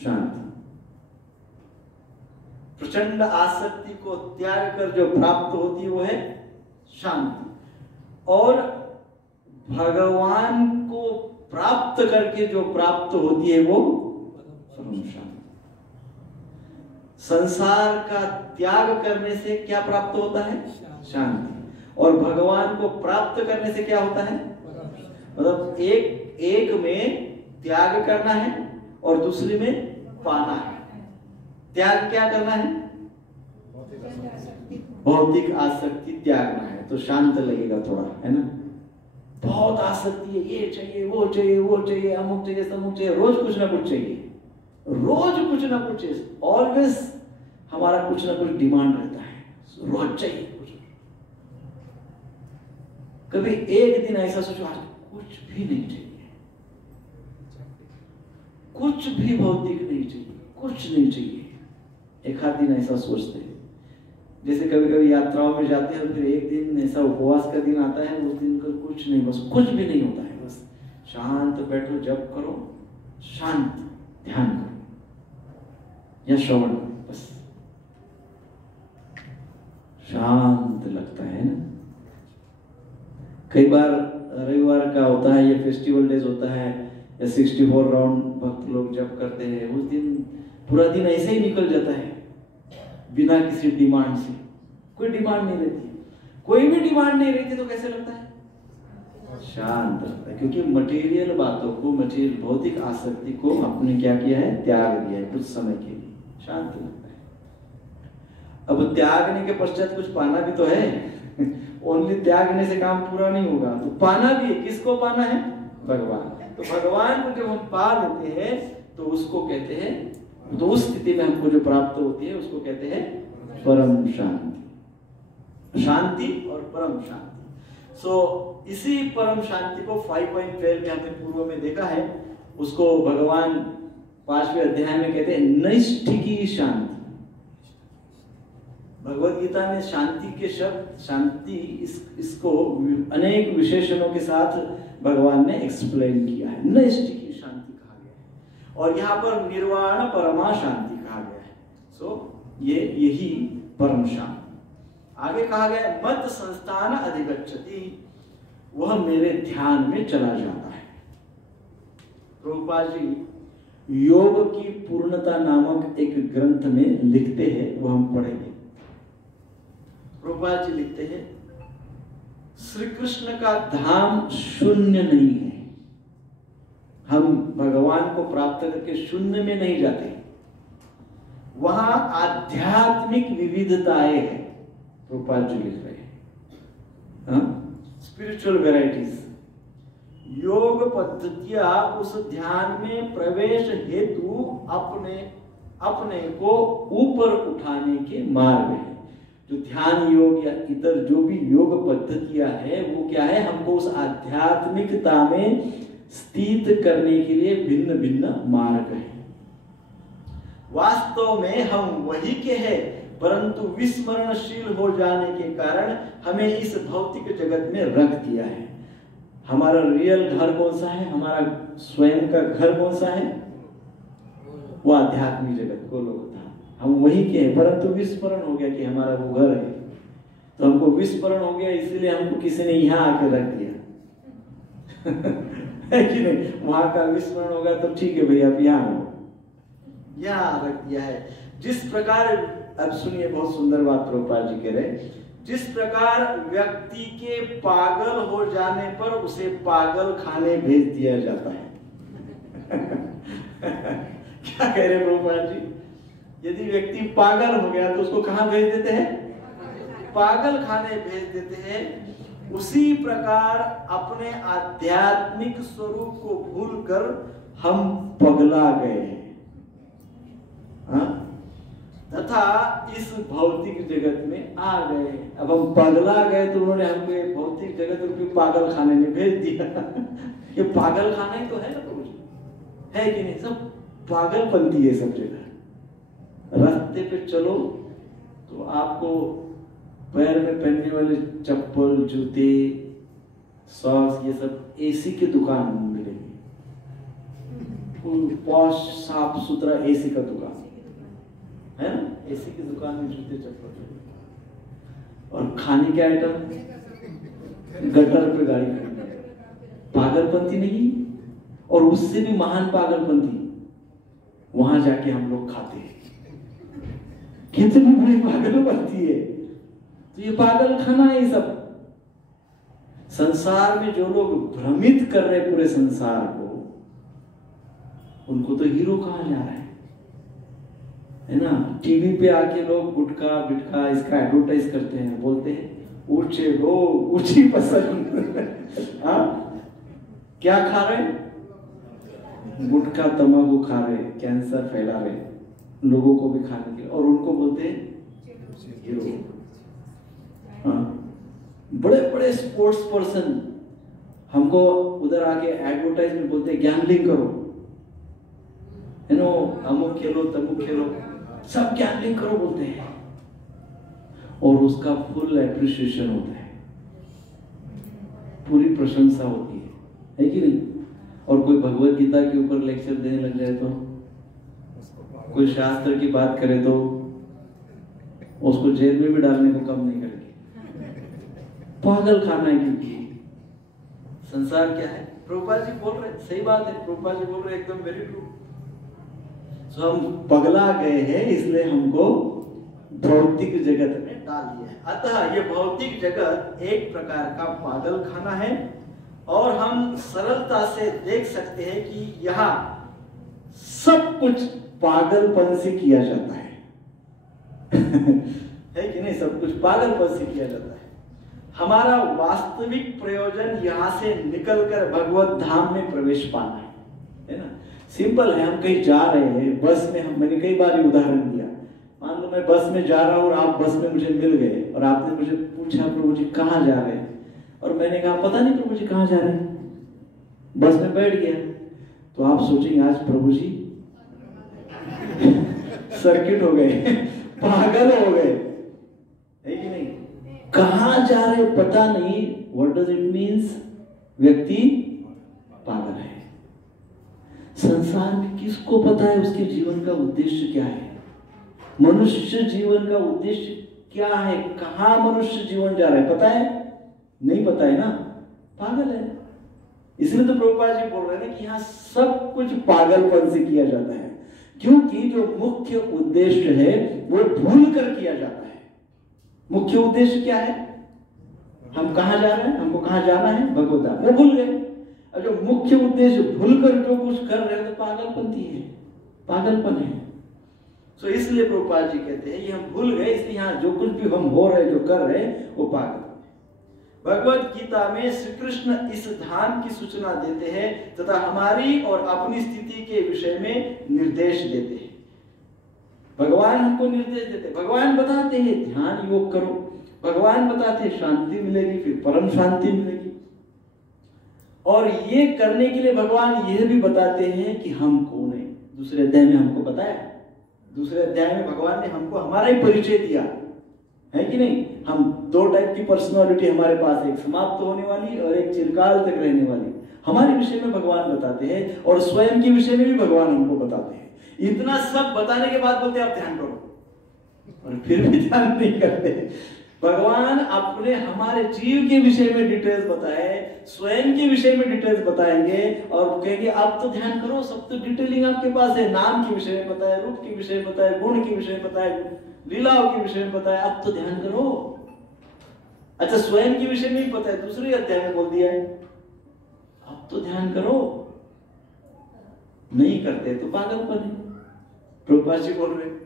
शांति। प्रचंड आसक्ति को त्याग कर जो प्राप्त होती है वो है शांति। और भगवान को प्राप्त करके जो प्राप्त होती है वो परम शांति। संसार का त्याग करने से क्या प्राप्त होता है? शांति। और भगवान को प्राप्त करने से क्या होता है? मतलब एक में त्याग करना है और दूसरे में पाना है। त्याग क्या करना है? भौतिक आसक्ति त्यागना है, तो शांत लगेगा थोड़ा, है ना। बहुत आसक्ति है, ये चाहिए वो चाहिए वो चाहिए, अमुक चाहिए समुक चाहिए, रोज कुछ ना कुछ चाहिए, रोज कुछ ना कुछ चाहिए। ऑलवेज हमारा कुछ ना कुछ डिमांड रहता है, रोज चाहिए कुछ। कभी एक दिन ऐसा सोचो आज कुछ भी नहीं चाहिए, कुछ भी भौतिक नहीं चाहिए, कुछ नहीं चाहिए। एक आध दिन ऐसा सोचते हैं। जैसे कभी कभी यात्राओं में जाते हैं, फिर एक दिन ऐसा उपवास का दिन आता है, उस दिन का कुछ नहीं, बस कुछ भी नहीं होता है, बस शांत बैठो, जप करो, शांत ध्यान करो या श्रवण करो, बस शांत लगता है ना। कई बार रविवार का होता है या फेस्टिवल डेज होता है या 64 राउंड भक्त लोग जप करते हैं, उस दिन पूरा दिन ऐसे ही निकल जाता है बिना किसी डिमांड से। कोई डिमांड नहीं रहती, कोई भी डिमांड नहीं रहती, तो कैसे लगता है? शांत लगता है, क्योंकि मटेरियल बातों को, मटेरियल भौतिक आसक्ति को आपने क्या किया है? त्याग दिया है कुछ समय के लिए, शांत लगता है। अब त्यागने के पश्चात कुछ पाना भी तो है। ओनली त्यागने से काम पूरा नहीं होगा, तो पाना भी है। किसको पाना है? भगवान। तो भगवान को जब हम पा लेते हैं तो उसको कहते हैं, तो उस स्थिति में हमको जो प्राप्त होती है उसको कहते हैं परम शांति। शांति और परम शांति। सो इसी परम शांति को 5.12 में हमने पूर्व में देखा है, उसको भगवान 5वें अध्याय में कहते हैं नैष्ठिकी शांति। भगवत गीता में शांति के शब्द, शांति इसको अनेक विशेषणों के साथ भगवान ने एक्सप्लेन किया है। नैष्ठिकी शांति कहा गया है और यहाँ पर निर्वाण परमा शांति कहा गया है। सो यही परम शांति। आगे कहा गया मत संस्थान अधिगच्छति, वह मेरे ध्यान में चला जाता है। प्रभुपाद जी योग की पूर्णता नामक एक ग्रंथ में लिखते हैं, वो हम पढ़ेंगे। प्रभुपाद जी लिखते हैं श्री कृष्ण का धाम शून्य नहीं है। हम भगवान को प्राप्त करके शून्य में नहीं जाते, वहां आध्यात्मिक विविधताएं हैं। प्रभुपाद जी लिख रहे हैं स्पिरिचुअल वेराइटीज। योग पद्धतियां उस ध्यान में प्रवेश हेतु अपने को ऊपर उठाने के मार्ग है। जो ध्यान योग या इतर जो भी योग पद्धतियां है वो क्या है, हमको उस आध्यात्मिकता में स्थित करने के लिए भिन्न भिन्न मार्ग है। वास्तव में हम वही के हैं, परंतु विस्मरणशील हो जाने के कारण हमें इस भौतिक जगत में रख दिया है। हमारा रियल घर कौन सा है, हमारा स्वयं का घर कौन सा है, वो आध्यात्मिक जगत को लोग था। हम वही के हैं, परंतु विस्मरण हो गया कि हमारा वो घर है। तो हमको विस्मरण हो गया, इसलिए हमको किसी ने यहाँ आके रख दिया है कि नहीं। वहां का विस्मरण होगा तो ठीक है भाई, आप यहाँ रख दिया है। जिस प्रकार, अब सुनिए बहुत सुंदर बात प्रभुपाद जी कह रहे, जिस प्रकार व्यक्ति के पागल हो जाने पर उसे पागल खाने भेज दिया जाता है क्या कह रहे प्रभुपाद जी, यदि व्यक्ति पागल हो गया तो उसको कहां भेज देते हैं, पागल खाने भेज देते हैं। उसी प्रकार अपने आध्यात्मिक स्वरूप को भूलकर हम पगला गए हैं तथा इस भौतिक जगत में आ गए। अब हम पगला गए तो उन्होंने हमको ये भौतिक जगत रूपी पागल खाने में भेज दिया ये पागल खाना ही तो है ना प्रभु जी, है कि नहीं। सब पागलपंती है सब जगह। रास्ते पे चलो तो आपको पैर में पहनने वाले चप्पल, जूते, सॉक्स, ये सब एसी की दुकान मिलेगी। पॉश साफ सुथरा एसी का दुकान है ना, एसी की दुकान में जूते चप्पल। और खाने के आइटम गटर पे गाड़ी। पागलपंती नहीं, और उससे भी महान पागलपंती वहां जाके हम लोग खाते हैं। कितनी बड़ी पागलपंती है। तो ये पागल खाना है। सब संसार में जो लोग भ्रमित कर रहे पूरे संसार को, उनको तो हीरो कहा जा रहा है ना। टीवी पे आके लोग गुटखा बिटखा इसका एडवर्टाइज करते हैं, बोलते हैं ऊंचे लोग ऊंची पसंद क्या खा रहे, गुटखा तंबाकू खा रहे, कैंसर फैला रहे लोगों को भी खाने के लिए, और उनको बोलते हैं हीरो। बड़े बड़े स्पोर्ट्स पर्सन हमको उधर आके एडवर्टाइज में बोलते हैं गैम्बलिंग करो, है नो, अमुक खेलो तमुक खेलो, सब गैम्बलिंग करो बोलते हैं, और उसका फुल एप्रिसिएशन होता है, पूरी प्रशंसा होती है कि नहीं। और कोई भगवत गीता के ऊपर लेक्चर देने लग जाए तो, कोई शास्त्र की बात करे तो उसको जेल में भी डालने को कम नहीं करेंगे। पागल खाना है, क्योंकि संसार क्या है। प्रभुपाद जी बोल रहे, सही बात है, प्रभुपाद जी बोल रहे एकदम वेरी ट्रू। सो हम पगला गए हैं, इसलिए हमको भौतिक जगत में डाल दिया है। अतः ये भौतिक जगत एक प्रकार का पागल खाना है, और हम सरलता से देख सकते हैं कि यहाँ सब कुछ पागलपन से किया जाता है है कि नहीं। सब कुछ पागलपन से किया जाता है। हमारा वास्तविक प्रयोजन यहाँ से निकलकर भगवत धाम में प्रवेश पाना है ना। सिंपल है, हम कहीं जा रहे हैं बस में, मैंने कई बार उदाहरण दिया, मान लो मैं बस में जा रहा हूँ और आप बस में मुझे मिल गए और आपने मुझे पूछा प्रभु जी कहाँ जा रहे हैं, और मैंने कहा पता नहीं प्रभु जी कहाँ जा रहे हैं, बस में बैठ गया, तो आप सोचेंगे आज प्रभु जी सर्किट हो गए, पागल हो गए, है कि नहीं। कहाँ जा रहे पता नहीं, व्हाट डज इट मीन्स, व्यक्ति पागल है। संसार में किसको पता है उसके जीवन का उद्देश्य क्या है, मनुष्य जीवन का उद्देश्य क्या है, कहाँ मनुष्य जीवन जा रहा है, पता है? नहीं पता है ना, पागल है। इसलिए तो प्रभुपाद जी बोल रहे हैं कि यहाँ सब कुछ पागलपन से किया जाता है, क्योंकि जो मुख्य उद्देश्य है वो भूल कर किया जाता है। मुख्य उद्देश्य क्या है, हम कहाँ जा रहे हैं, हमको कहाँ जाना है, भगवत धाम, वो भूल गए। और जो मुख्य उद्देश्य भूलकर जो कुछ कर रहे हैं तो पागलपंती है, पागलपन है। सो इसलिए प्रभुपाद जी कहते हैं ये हम भूल गए, इसलिए यहाँ जो कुछ भी हम हो रहे, जो कर रहे हैं वो पागल। भगवत गीता में श्री कृष्ण इस धाम की सूचना देते हैं तथा हमारी और अपनी स्थिति के विषय में निर्देश देते हैं। भगवान हमको निर्देश देते, भगवान बताते हैं ध्यान योग करो, भगवान बताते हैं शांति मिलेगी, फिर परम शांति मिलेगी। और ये करने के लिए भगवान यह भी बताते हैं कि हम कौन है। दूसरे अध्याय में हमको बताया, दूसरे अध्याय में भगवान ने हमको हमारा ही परिचय दिया है कि नहीं। हम दो टाइप की पर्सनालिटी हमारे पास है, एक समाप्त होने वाली और एक चिरकाल तक रहने वाली। हमारे विषय में भगवान बताते हैं और स्वयं के विषय में भी भगवान हमको बताते हैं। इतना सब बताने के बाद बोलते आप ध्यान करो, और फिर भी ध्यान नहीं करते। भगवान अपने हमारे जीव के विषय में डिटेल्स बताए, स्वयं के विषय में डिटेल्स बताएंगे और कहेंगे अब तो ध्यान करो, सब तो डिटेलिंग आपके पास है, नाम के विषय में पता है, रूप के विषय में पता है, गुण के विषय में पता है, लीलाओं के विषय में पता है, अब तो ध्यान करो। अच्छा स्वयं के विषय में भी पता है, दूसरे अध्याय में बोल दिया है अब तो ध्यान करो, नहीं करते तो पागलपन है, प्रभुपाद जी बोल रहे हैं।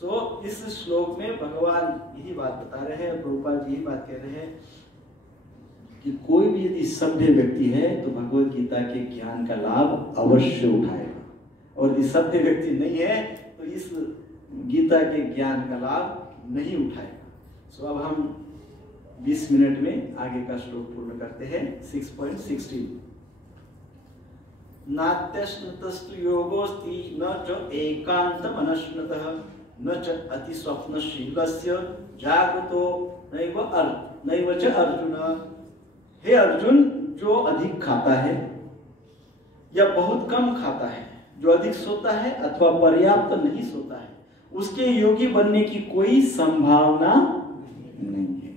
सो इस श्लोक में भगवान यही बात बता रहे हैं, प्रभुपाद जी यही बात कह रहे हैं कि कोई भी यदि सभ्य व्यक्ति है तो भगवत गीता के ज्ञान का लाभ अवश्य उठाएगा, और यदि सभ्य व्यक्ति नहीं है तो इस गीता के ज्ञान का लाभ नहीं उठाएगा। सो अब हम 20 मिनट में आगे का श्लोक पूर्ण करते हैं। 6.16 नात्यश्नतस्तु योगोस्ति न च एकान्तमनश्नतः न च अतिस्वप्नशीलस्य जागृतो नैव च अर्जुन। हे अर्जुन, जो अधिक खाता है या बहुत कम खाता है, जो अधिक सोता है अथवा पर्याप्त नहीं सोता है, उसके योगी बनने की कोई संभावना नहीं है।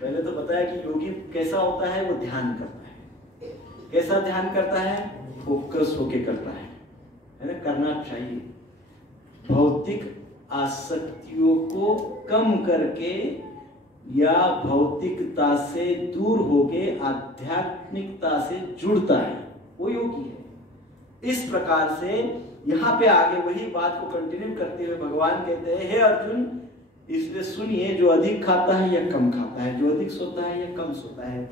पहले तो बताया कि योगी कैसा होता है, वो ध्यान करता है। कैसा ध्यान करता है, फोकस होके करता है ना, करना चाहिए। भौतिक आसक्तियों को कम करके या भौतिकता से दूर होके आध्यात्मिकता से जुड़ता है, वो योगी है। इस प्रकार से यहाँ पे आगे वही बात को कंटिन्यू करते हुए भगवान कहते हैं, हे अर्जुन, इसलिए सुनिए, जो अधिक खाता है या कम खाता है, जो अधिक सोता है या कम सोता है,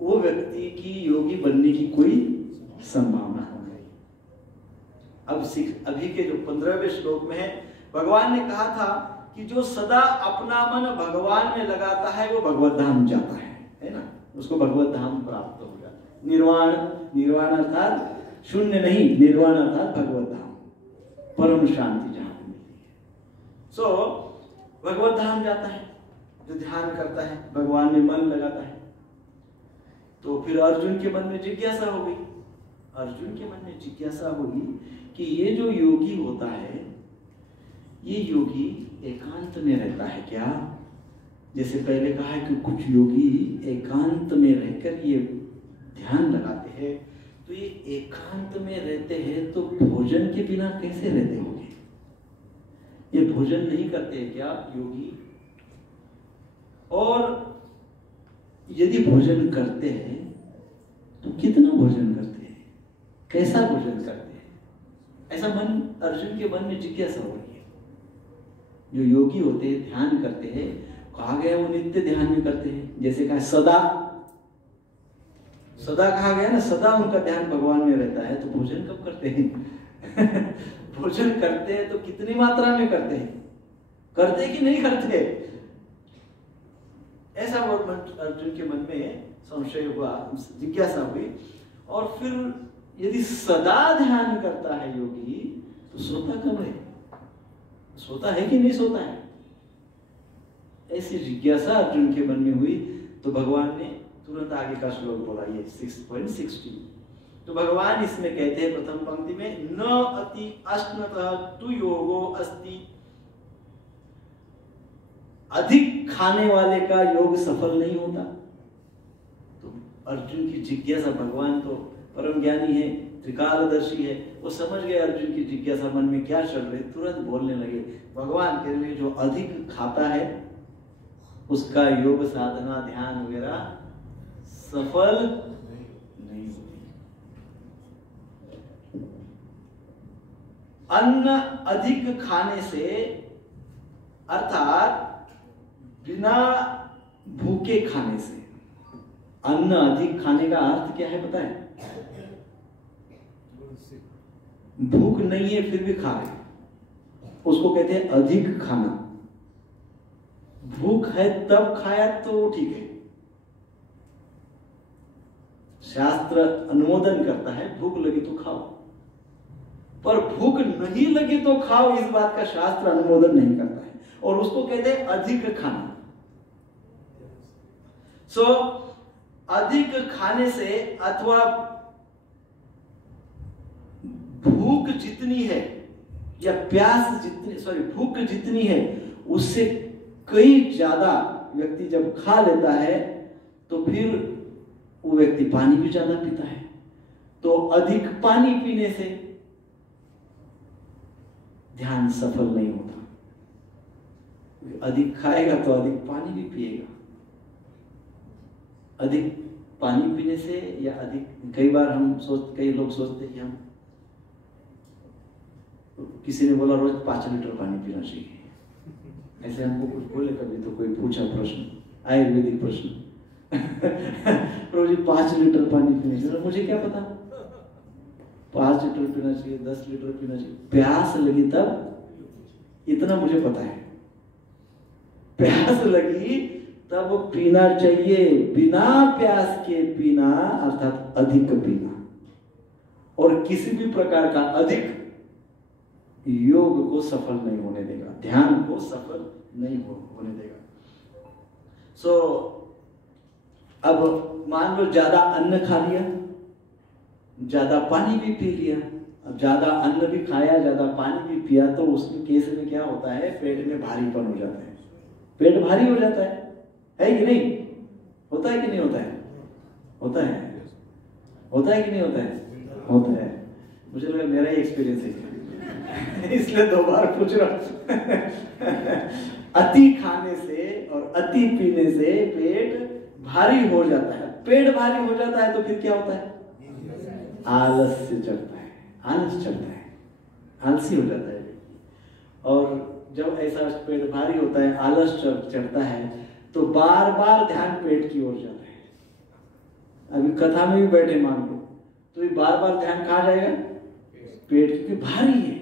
वो व्यक्ति की योगी बनने की कोई संभावना नहीं। अब अभी के जो 15वें श्लोक में है, भगवान ने कहा था कि जो सदा अपना मन भगवान में लगाता है वो भगवत धाम जाता है ना, उसको भगवत धाम प्राप्त हो जाता है। निर्वाण, निर्वाण अर्थात शून्य नहीं, निर्वाण अर्थात भगवत धाम, परम शांति जहां मिलती है। सो भगवत धाम जाता है जो ध्यान करता है, भगवान में मन लगाता है। तो फिर अर्जुन के मन में जिज्ञासा हो गई, अर्जुन के मन में जिज्ञासा होगी कि ये जो योगी होता है, ये योगी एकांत में रहता है क्या? जैसे पहले कहा है कि कुछ योगी एकांत में रहकर ये ध्यान लगाते हैं, तो ये एकांत में रहते हैं तो भोजन के बिना कैसे रहते होंगे? ये भोजन नहीं करते हैं क्या योगी? और यदि भोजन करते हैं तो कितना भोजन करते हैं, कैसा भोजन करते हैं? ऐसा मन अर्जुन के मन में जिज्ञासा हो रही है। जो योगी होते हैं, ध्यान करते हैं, कहा गया वो नित्य ध्यान में करते हैं, जैसे कहा सदा, सदा कहा गया ना, सदा उनका ध्यान भगवान में रहता है। तो भोजन कब करते हैं? भोजन करते हैं तो कितनी मात्रा में करते हैं, करते कि नहीं करते? ऐसा बहुत अर्जुन के मन में संशय हुआ, जिज्ञासा हुई। और फिर यदि सदा ध्यान करता है योगी तो सोता कब है, सोता है कि नहीं सोता है? ऐसी जिज्ञासा अर्जुन के मन में हुई तो भगवान ने तुरंत आगे का श्लोक बोला, ये 6.16। तो भगवान इसमें कहते हैं प्रथम पंक्ति में, न अति अश्नतः तु योगो अस्ति, अधिक खाने वाले का योग सफल नहीं होता। तो अर्जुन की जिज्ञासा, भगवान तो परम ज्ञानी है, त्रिकालदर्शी है, वो समझ गए अर्जुन की जिज्ञासा मन में क्या चल रही, तुरंत बोलने लगे। भगवान के लिए जो अधिक खाता है उसका योग साधना ध्यान वगैरह सफल नहीं होती। अन्न अधिक खाने से, अर्थात बिना भूखे खाने से, अन्न अधिक खाने का अर्थ क्या है पता है? भूख नहीं है फिर भी खा रहे, उसको कहते हैं अधिक खाना। भूख है तब खाया तो ठीक है, शास्त्र अनुमोदन करता है भूख लगी तो खाओ, पर भूख नहीं लगी तो खाओ, इस बात का शास्त्र अनुमोदन नहीं करता है, और उसको कहते हैं अधिक खाना। अधिक खाने से, अथवा भूख जितनी है या प्यास जितनी, भूख जितनी है उससे कई ज्यादा व्यक्ति जब खा लेता है तो फिर वो व्यक्ति पानी भी ज्यादा पीता है। तो अधिक पानी पीने से ध्यान सफल नहीं होता। अधिक खाएगा तो अधिक पानी भी पिएगा। अधिक पानी पीने से या अधिक, कई बार कई लोग सोचते हैं कि हम, किसी ने बोला रोज 5 लीटर पानी पीना चाहिए, ऐसे हमको कुछ बोले कभी तो कोई पूछा प्रश्न, आयुर्वेदिक प्रश्न रोज 5 लीटर पानी पीना चाहिए, मुझे क्या पता 5 लीटर पीना चाहिए, 10 लीटर पीना चाहिए, प्यास लगी तब, इतना मुझे पता है, प्यास लगी तब पीना चाहिए, बिना प्यास के पीना अर्थात अधिक पीना। और किसी भी प्रकार का अधिक योग को सफल नहीं होने देगा, ध्यान को सफल नहीं होने देगा। अब मान लो ज्यादा अन्न खा लिया, ज्यादा पानी भी पी लिया, अब ज्यादा अन्न भी खाया ज्यादा पानी भी पिया, तो उसके केस में क्या होता है, पेट में भारीपन हो जाता है, पेट भारी हो जाता है कि नहीं? होता है कि नहीं होता है? होता है, होता है कि नहीं होता है? होता है। मुझे लगा मेरा ही एक्सपीरियंस है इसलिए 2 बार पूछ रहा हूं अति खाने से और अति पीने से पेट भारी हो जाता है। पेट भारी हो जाता है तो फिर क्या होता है? आलस्य चढ़ता है, आलस चढ़ता है, आलसी हो जाता है। और जब ऐसा पेट भारी होता है, आलस चढ़ता है, तो बार बार ध्यान पेट की ओर जाता है। अभी कथा में भी बैठे मान लो, तो ये बार बार ध्यान कहाँ जाएगा? पेट, क्योंकि भारी है,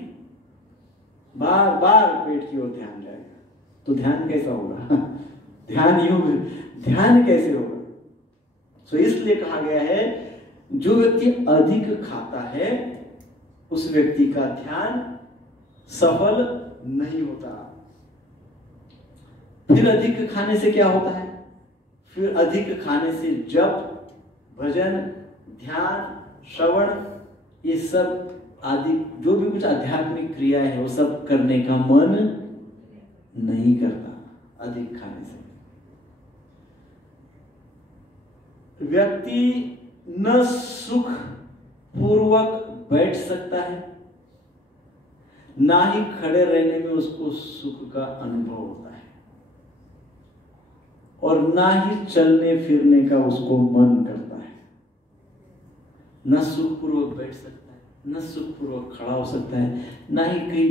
बार बार पेट की ओर ध्यान जाएगा, तो ध्यान कैसा होगा? ध्यान योग, ध्यान कैसे होगा? तो इसलिए कहा गया है जो व्यक्ति अधिक खाता है उस व्यक्ति का ध्यान सफल नहीं होता। फिर अधिक खाने से क्या होता है? फिर अधिक खाने से जप, भजन, ध्यान, श्रवण, ये सब आदि जो भी कुछ आध्यात्मिक क्रिया है वो सब करने का मन नहीं करता अधिक खाने से। व्यक्ति न सुख पूर्वक बैठ सकता है, ना ही खड़े रहने में उसको सुख का अनुभव होता है, और ना ही चलने फिरने का उसको मन करता है। न सुखपूर्वक बैठ सकता है, न सुखपूर्वक खड़ा हो सकता है, ना ही कहीं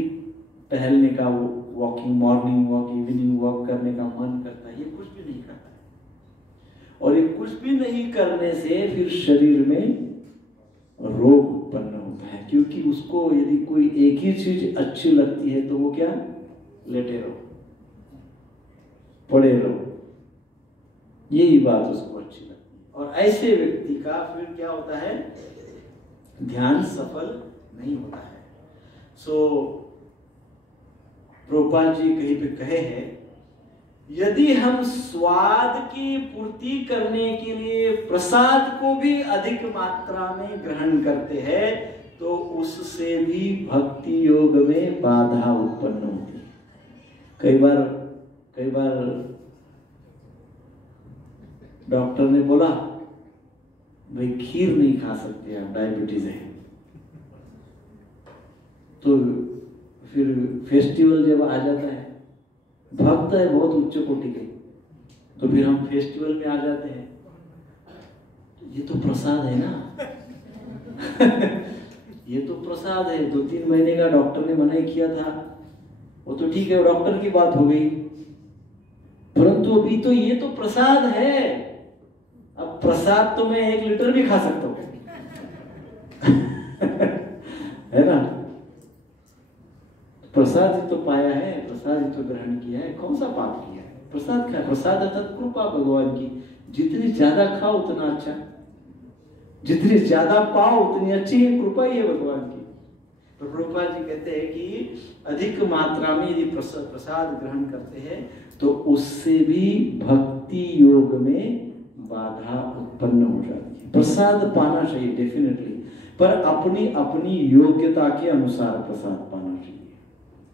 टहलने का वो walking, morning walk, evening walk करने का मन करता है, ये कुछ भी नहीं करता है। और ये कुछ भी नहीं करने से फिर शरीर में रोग उत्पन्न होता है, क्योंकि उसको यदि कोई एक ही चीज अच्छी लगती है तो वो क्या, लेटे रहो, पड़े रहो, यही बात उसको अच्छी लगती है। और ऐसे व्यक्ति का फिर क्या होता है, ध्यान सफल नहीं होता है। प्रभुपाद जी कहीं पे कहे हैं, यदि हम स्वाद की पूर्ति करने के लिए प्रसाद को भी अधिक मात्रा में ग्रहण करते हैं तो उससे भी भक्ति योग में बाधा उत्पन्न होती है। कई बार डॉक्टर ने बोला भाई खीर नहीं खा सकते आप, डायबिटीज है। तो फिर फेस्टिवल जब आ जाता है, भक्त है बहुत उच्च कोटि के, तो फिर हम फेस्टिवल में आ जाते हैं, ये तो प्रसाद है ना ये तो प्रसाद है। 2-3 महीने का डॉक्टर ने मना ही किया था, वो तो ठीक है, डॉक्टर की बात हो गई, परंतु अभी तो ये तो प्रसाद है। अब प्रसाद तो मैं 1 लीटर भी खा सकता हूँ है ना, प्रसाद ही तो पाया है, प्रसाद ही तो ग्रहण किया है, कौन सा पाप किया है, प्रसाद खाया। प्रसाद अर्थात कृपा भगवान की, जितनी ज्यादा खाओ उतना अच्छा, जितनी ज्यादा पाओ उतनी अच्छी है, कृपा ही है भगवान की। तो प्रभुपाद जी कहते हैं कि अधिक मात्रा में यदि प्रसाद ग्रहण करते हैं तो उससे भी भक्ति योग में बाधा उत्पन्न हो जाती है। प्रसाद पाना चाहिए डेफिनेटली, पर अपनी अपनी योग्यता के अनुसार प्रसाद पाना चाहिए।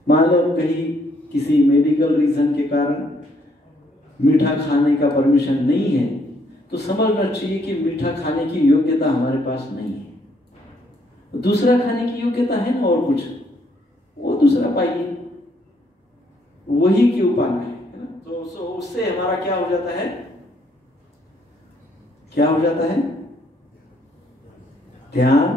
मान लो कहीं किसी मेडिकल रीजन के कारण मीठा खाने का परमिशन नहीं है, तो समझना चाहिए कि मीठा खाने की योग्यता हमारे पास नहीं है, दूसरा खाने की योग्यता है ना, और कुछ वो दूसरा पाइए, वही क्यों पाना है ना। तो उससे हमारा क्या हो जाता है, क्या हो जाता है, ध्यान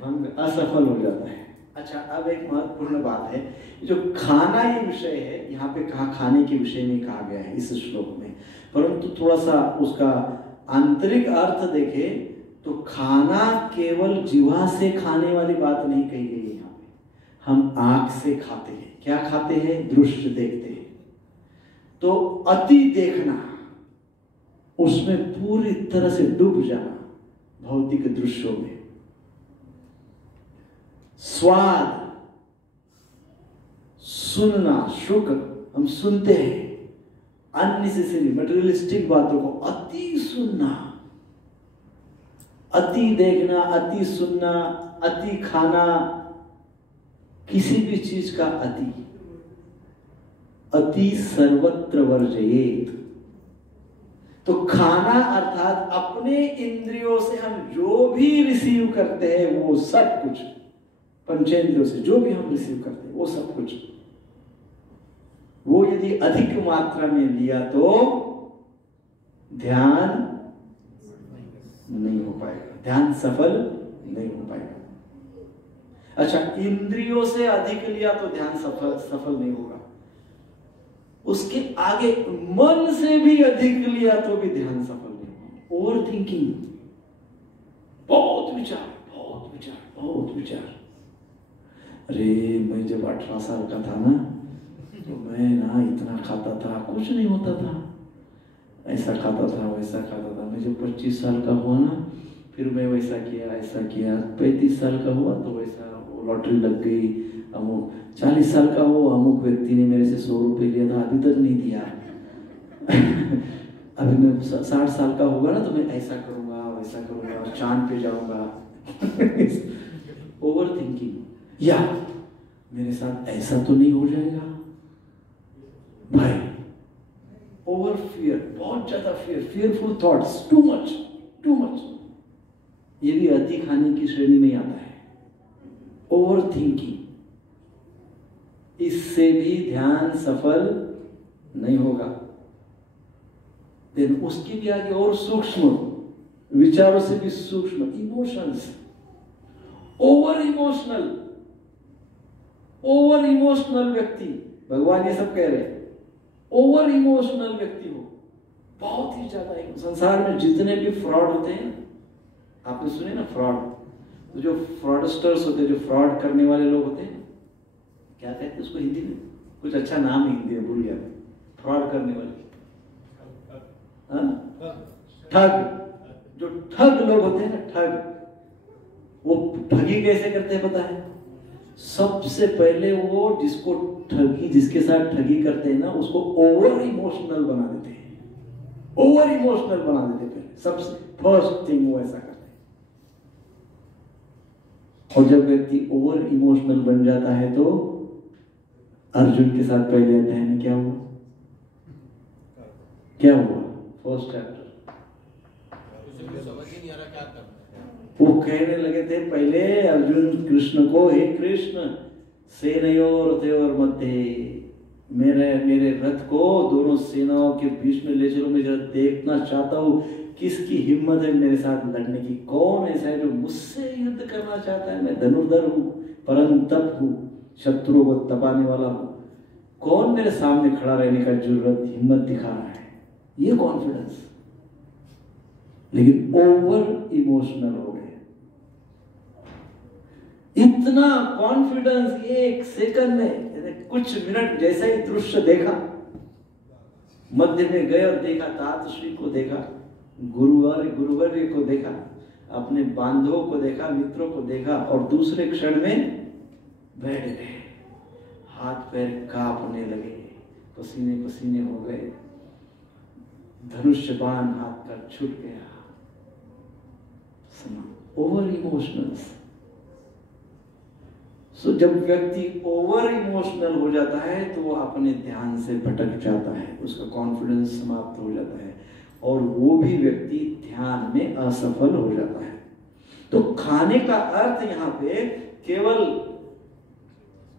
भंग, असफल हो जाता है। अच्छा, अब एक महत्वपूर्ण बात है, जो खाना ये विषय है, यहाँ पे कहा खाने के विषय में कहा गया है इस श्लोक में, परंतु थोड़ा सा उसका आंतरिक अर्थ देखे तो खाना केवल जीवा से खाने वाली बात नहीं कही गई है। यहाँ पे हम आंख से खाते हैं, क्या खाते हैं, दृश्य देखते हैं, तो अति देखना, उसमें पूरी तरह से डूब जाना भौतिक दृश्यों में। स्वाद, सुनना, शुक्र, हम सुनते हैं अननेसेसरी मटेरियलिस्टिक बातों को, अति सुनना, अति देखना, अति सुनना, अति खाना, किसी भी चीज का अति सर्वत्र वर्जयेत। तो खाना अर्थात अपने इंद्रियों से हम जो भी रिसीव करते हैं वो सब कुछ, पंचेंद्रियों से जो भी हम रिसीव करते हैं वो सब कुछ, वो यदि अधिक मात्रा में लिया तो ध्यान नहीं हो पाएगा, ध्यान सफल नहीं हो पाएगा। अच्छा, इंद्रियों से अधिक लिया तो ध्यान सफल नहीं होगा, उसके आगे मन से भी अधिक लिया तो भी ध्यान सफल नहीं होगा। ओवर थिंकिंग, बहुत विचार, बहुत विचार, बहुत विचार। अरे मैं जब 18 साल का था ना, तो मैं ना इतना खाता था, कुछ नहीं होता था, ऐसा खाता था, वैसा खाता था। मैं जब 25 साल का हुआ ना, फिर मैं वैसा किया, ऐसा किया। 35 साल का हुआ तो वैसा लॉटरी लग गई, अमुक 40 साल का हो, अमुक व्यक्ति ने मेरे से 100 रुपये लिया था, अभी तक नहीं दिया। अभी मैं 60 साल का होगा ना तो मैं ऐसा करूंगा, वैसा करूंगा, चांद पे जाऊंगा। ओवर थिंकिंग, या मेरे साथ ऐसा तो नहीं हो जाएगा भाई। ओवर फियर, बहुत ज्यादा fear, fearful thoughts, too much, too much, ये भी अति खाने की श्रेणी में आता है। ओवर थिंकिंग, इससे भी ध्यान सफल नहीं होगा। देन उसके भी आगे और सूक्ष्म विचारों से भी सूक्ष्म इमोशंस, ओवर इमोशनल व्यक्ति भगवान ये सब कह रहे हैं। ओवर इमोशनल व्यक्ति हो, बहुत ही ज्यादा। संसार में जितने भी फ्रॉड होते हैं, आपने सुने ना फ्रॉड, तो जो फ्रॉडस्टर्स होते हैं, जो फ्रॉड करने वाले लोग होते हैं, क्या कहते हैं उसको हिंदी में, कुछ अच्छा नाम है हिंदी में, भूल गया। फ्रॉड करने वाले, ठग, जो ठग लोग होते हैं ना, ठग, वो ठगी कैसे करते हैं पता है? सबसे पहले वो जिसको ठगी, जिसके साथ ठगी करते हैं ना, उसको ओवर इमोशनल बना देते हैं, ओवर इमोशनल बना देते हैं। पहले सबसे फर्स्ट थिंग वो ऐसा करते हैं। और जब व्यक्ति ओवर इमोशनल बन जाता है तो अर्जुन के साथ पहले अध्याय में क्या हुआ? क्या हुआ? फर्स्ट चैप्टर, समझ ही नहीं आ रहा क्या करना है। वो कहने लगे थे पहले अर्जुन कृष्ण को, हे कृष्ण, सेनयोर तयोर मध्य, मेरे रथ को दोनों सेनाओं के बीच में ले चलो, मैं जरा देखना चाहता हूँ किसकी हिम्मत है मेरे साथ लड़ने की, कौन ऐसा है जो मुझसे युद्ध करना चाहता है। मैं धनुर्धर हूँ, परम तप हूँ, शत्रुओं को तपाने वाला हूँ, कौन मेरे सामने खड़ा रहने का जरूरत हिम्मत दिखा रहा है? ये कॉन्फिडेंस। लेकिन ओवर इमोशनल हो गए, इतना कॉन्फिडेंस एक सेकंड में, कुछ मिनट जैसा ही दृश्य देखा, मध्य में गए और देखा, तातश्री को देखा, गुरुवर्य को देखा, अपने बांधवों को देखा, मित्रों को देखा, और दूसरे क्षण में बैठ गए, हाथ पैर कांपने लगे, पसीने पसीने हो गए, धनुष्य बाण हाथ का छूट गया। Over emotional. सो जब व्यक्ति ओवर इमोशनल हो जाता है तो वो अपने ध्यान से भटक जाता है, उसका कॉन्फिडेंस समाप्त हो जाता है, और वो भी व्यक्ति ध्यान में असफल हो जाता है। तो खाने का अर्थ यहाँ पे केवल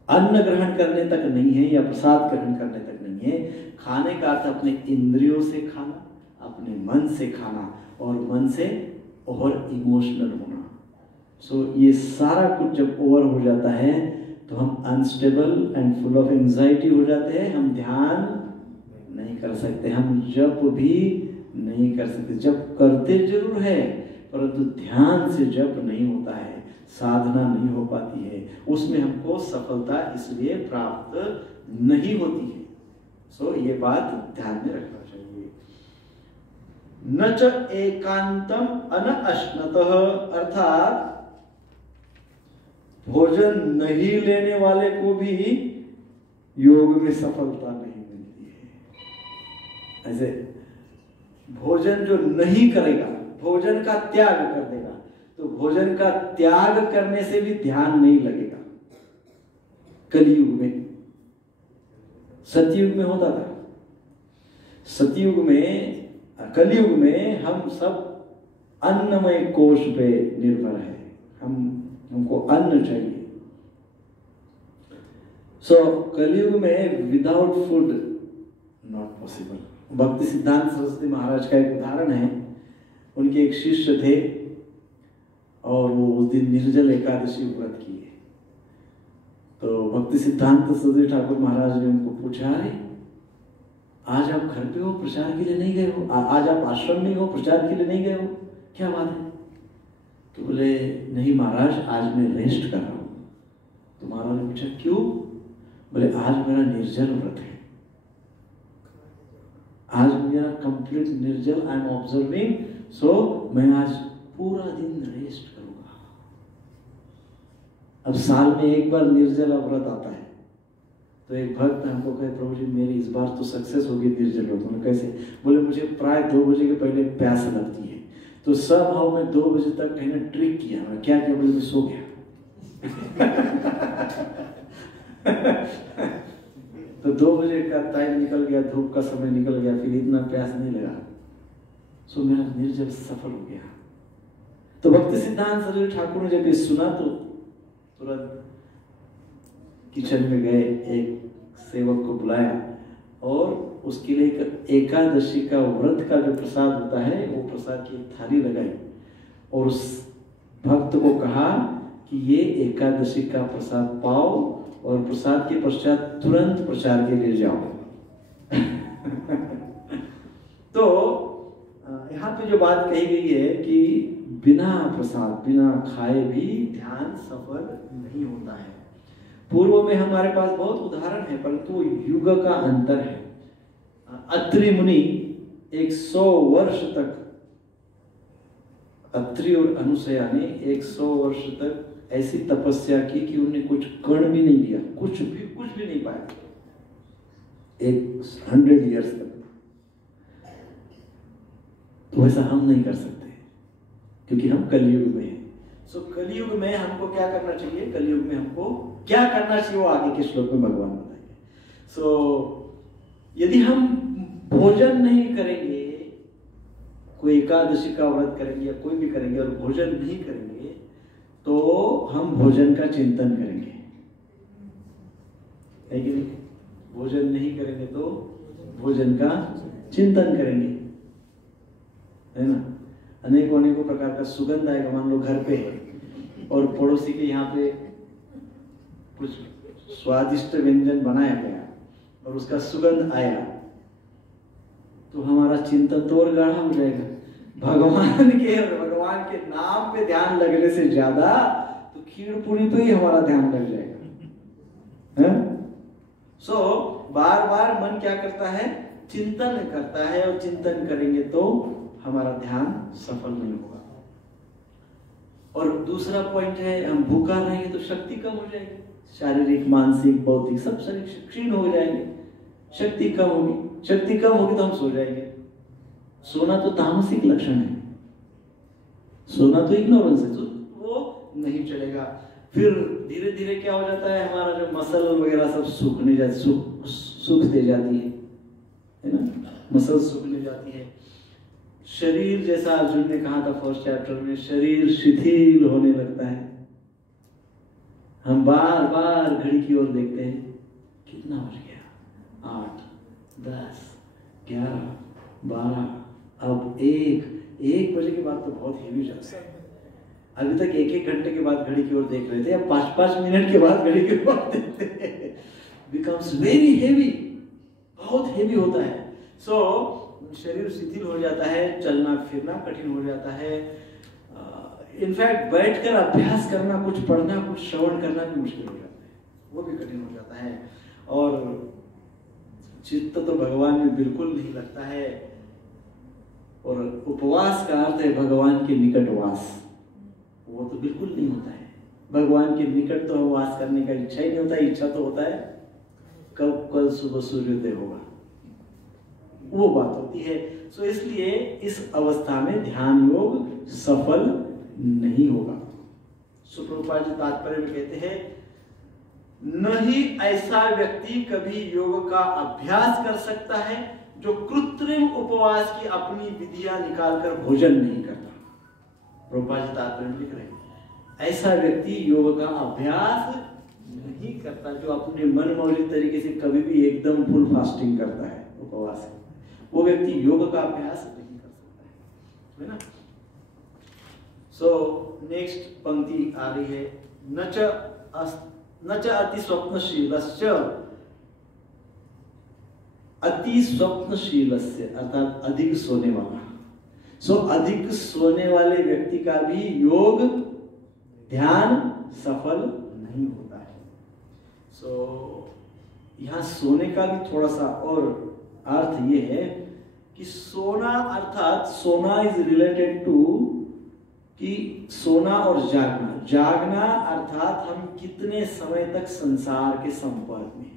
अन्न ग्रहण करने तक नहीं है या प्रसाद ग्रहण करने तक नहीं है। खाने का अर्थ अपने इंद्रियों से खाना, अपने मन से खाना, और मन से ओवर इमोशनल होना। सो ये सारा कुछ जब ओवर हो जाता है तो हम unstable and full of anxiety हो जाते हैं, हम ध्यान नहीं कर सकते, हम जप भी नहीं कर सकते। जप करते जरूर है परंतु ध्यान से जप नहीं होता है, साधना नहीं हो पाती है, उसमें हमको सफलता इसलिए प्राप्त नहीं होती है। सो ये बात ध्यान में रखना चाहिए। न च एकांतम अनअश्नतः, अर्थात भोजन नहीं लेने वाले को भी योग में सफलता नहीं मिलती है। ऐसे भोजन जो नहीं करेगा, भोजन का त्याग कर देगा, तो भोजन का त्याग करने से भी ध्यान नहीं लगेगा। कलयुग में, सतयुग में होता था, सतयुग में, कलयुग में हम सब अन्नमय कोश पे निर्भर है, हमको अन्न चाहिए। सो कलयुग में विदाउट फूड नॉट पॉसिबल। भक्ति सिद्धांत सरस्वती महाराज का एक उदाहरण है। उनके एक शिष्य थे और वो उस दिन निर्जल एकादशी व्रत किए। तो भक्ति सिद्धांत सरस्वती ठाकुर महाराज ने उनको पूछा, अरे आज आप घर पे हो, प्रचार के लिए नहीं गए हो, आज आप आश्रम में हो, प्रचार के लिए नहीं गए हो, क्या बात है? तो बोले, नहीं महाराज, आज मैं रेस्ट कर रहा हूं। तो महाराज ने पूछा, क्यों? बोले, आज मेरा निर्जल व्रत है, आज मेरा कंप्लीट निर्जल, आई एम ऑब्जर्विंग, सो मैं आज पूरा दिन रेस्ट करूंगा। अब साल में एक बार निर्जल व्रत आता है, तो एक भक्त हमको कहे, प्रभु जी मेरी इस बार तो सक्सेस होगी निर्जल व्रत। उन्होंने कैसे? बोले, मुझे प्राय 2 बजे के पहले प्यास लगती है, तो सब भाव में 2 बजे तक कहीं ट्रिक किया। मैं क्या किया? बोले, मैं सो गया। तो 2 बजे का टाइम निकल गया, धूप का समय निकल गया, फिर इतना प्यास नहीं लगा, सो मेरा निर्जल सफल हो गया। तो भक्ति सिद्धांत सरस्वती ठाकुर ने जब ये सुना तो तुरंत किचन में गए, एक सेवक को बुलाया और उसके लिए एक एकादशी का व्रत का जो प्रसाद होता है वो प्रसाद की एक थाली लगाई और उस भक्त को कहा कि ये एकादशी का प्रसाद पाओ और प्रसाद के पश्चात तुरंत प्रचार के लिए जाओ। तो यहाँ पे जो बात कही गई है कि बिना प्रसाद, बिना खाए भी ध्यान सफल नहीं होता है। पूर्व में हमारे पास बहुत उदाहरण है, परंतु युग का अंतर है। अत्रि मुनि 100 वर्ष तक, अत्रि और अनुसया ने 100 वर्ष तक ऐसी तपस्या की कि उन्हें कुछ कर्ण भी नहीं लिया, कुछ भी नहीं पाया, 100 ईयर्स तक। तो वैसा हम नहीं कर सकते क्योंकि हम कलयुग में हैं। सो कलयुग में हमको क्या करना चाहिए, कलयुग में हमको क्या करना चाहिए वो आगे के श्लोक में भगवान बताएंगे। सो यदि हम भोजन नहीं करेंगे, कोई एकादशी का व्रत करेंगे या कोई भी करेंगे और भोजन नहीं करेंगे, तो हम भोजन का चिंतन करेंगे, है कि नहीं? भोजन नहीं करेंगे तो भोजन का चिंतन करेंगे, है ना? अनेकों प्रकार का सुगंध आएगा। मान लो घर पे है और पड़ोसी के यहाँ पे कुछ स्वादिष्ट व्यंजन बनाया गया और उसका सुगंध आया, तो हमारा चिंतन तो और गाढ़ा हो जाएगा। भगवान के नाम पे ध्यान लगने से ज्यादा तो खीर पूरी पे ही हमारा ध्यान लग जाएगा, है? सो बार बार मन क्या करता है, चिंतन करता है, और चिंतन करेंगे तो हमारा ध्यान सफल नहीं होगा। और दूसरा पॉइंट है, हम भूखा रहेंगे तो शक्ति कम हो जाएगी, शारीरिक, मानसिक, बौद्धिक सब शरीर क्षीण हो जाएंगे, शक्ति कम होगी। शक्ति कम होगी तो हम सो जाएंगे। सोना तो तामसिक लक्षण है, सोना तो इग्नोरेंस है, तो वो नहीं चलेगा। फिर धीरे धीरे क्या हो जाता है, हमारा जो मसल वगैरह सब सूखने जाती, सूखते जाती है ना, मसल सूखने जाती है। शरीर, जैसा अर्जुन ने कहा था फर्स्ट चैप्टर में, शरीर शिथिल होने लगता है। हम बार बार घड़ी की ओर देखते हैं, कितना बज गया, 8, 10, 11, 12, अब 1 बजे के बाद तो बहुत हेवी जाता है। अभी तक 1 घंटे के बाद घड़ी की ओर देख रहे थे, अब 5 मिनट के बाद घड़ी की ओर देखते हैं। बिकम्स वेरी हेवी, बहुत हेवी होता है। सो शरीर शिथिल हो जाता है, चलना फिरना कठिन हो जाता है। इनफैक्ट बैठकर अभ्यास करना, कुछ पढ़ना, कुछ श्रवण करना भी मुश्किल हो जाता है, वो भी कठिन हो जाता है। और चित्त तो भगवान में बिल्कुल नहीं लगता है। और उपवास का अर्थ है भगवान के निकट वास, वो तो बिल्कुल नहीं होता है। भगवान के निकट तो वास करने का इच्छा ही नहीं होता है। इच्छा तो होता है कब, कल सुबह सूर्योदय होगा, वो बात होती है। सो इसलिए इस अवस्था में ध्यान योग सफल नहीं होगा। सो प्रभुपाद जी तात्पर्य में कहते हैं, नहीं ऐसा व्यक्ति कभी योग का अभ्यास कर सकता है जो कृत्रिम उपवास की अपनी विधियां निकालकर भोजन नहीं करता। प्रभुपाद जी तात्पर्य में लिख रहे हैं, ऐसा व्यक्ति योग का अभ्यास नहीं करता जो अपने मन मौजी तरीके से कभी भी एकदम फुल फास्टिंग करता है, उपवास, वो व्यक्ति योग का अभ्यास नहीं कर सकता है ना। सो नेक्स्ट पंक्ति आ रही है, न च अति स्वप्नशीलस्य, अति स्वप्नशीलस्य अर्थात अधिक सोने वाला। सो अधिक सोने वाले व्यक्ति का भी योग ध्यान सफल नहीं होता है। सो यहाँ सोने का भी थोड़ा सा और अर्थ ये है कि सोना अर्थात सोना इज रिलेटेड टू कि सोना और जागना। जागना अर्थात हम कितने समय तक संसार के संपर्क में,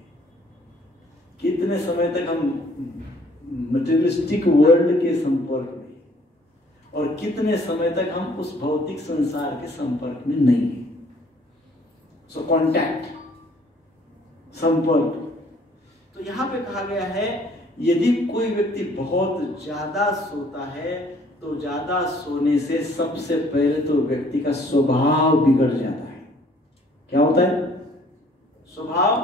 कितने समय तक हम मटेरियलिस्टिक वर्ल्ड के संपर्क में, और कितने समय तक हम उस भौतिक संसार के संपर्क में नहीं है। सो कॉन्टैक्ट, संपर्क। तो यहां पे कहा गया है, यदि कोई व्यक्ति बहुत ज्यादा सोता है तो ज्यादा सोने से सबसे पहले तो व्यक्ति का स्वभाव बिगड़ जाता है। क्या होता है? स्वभाव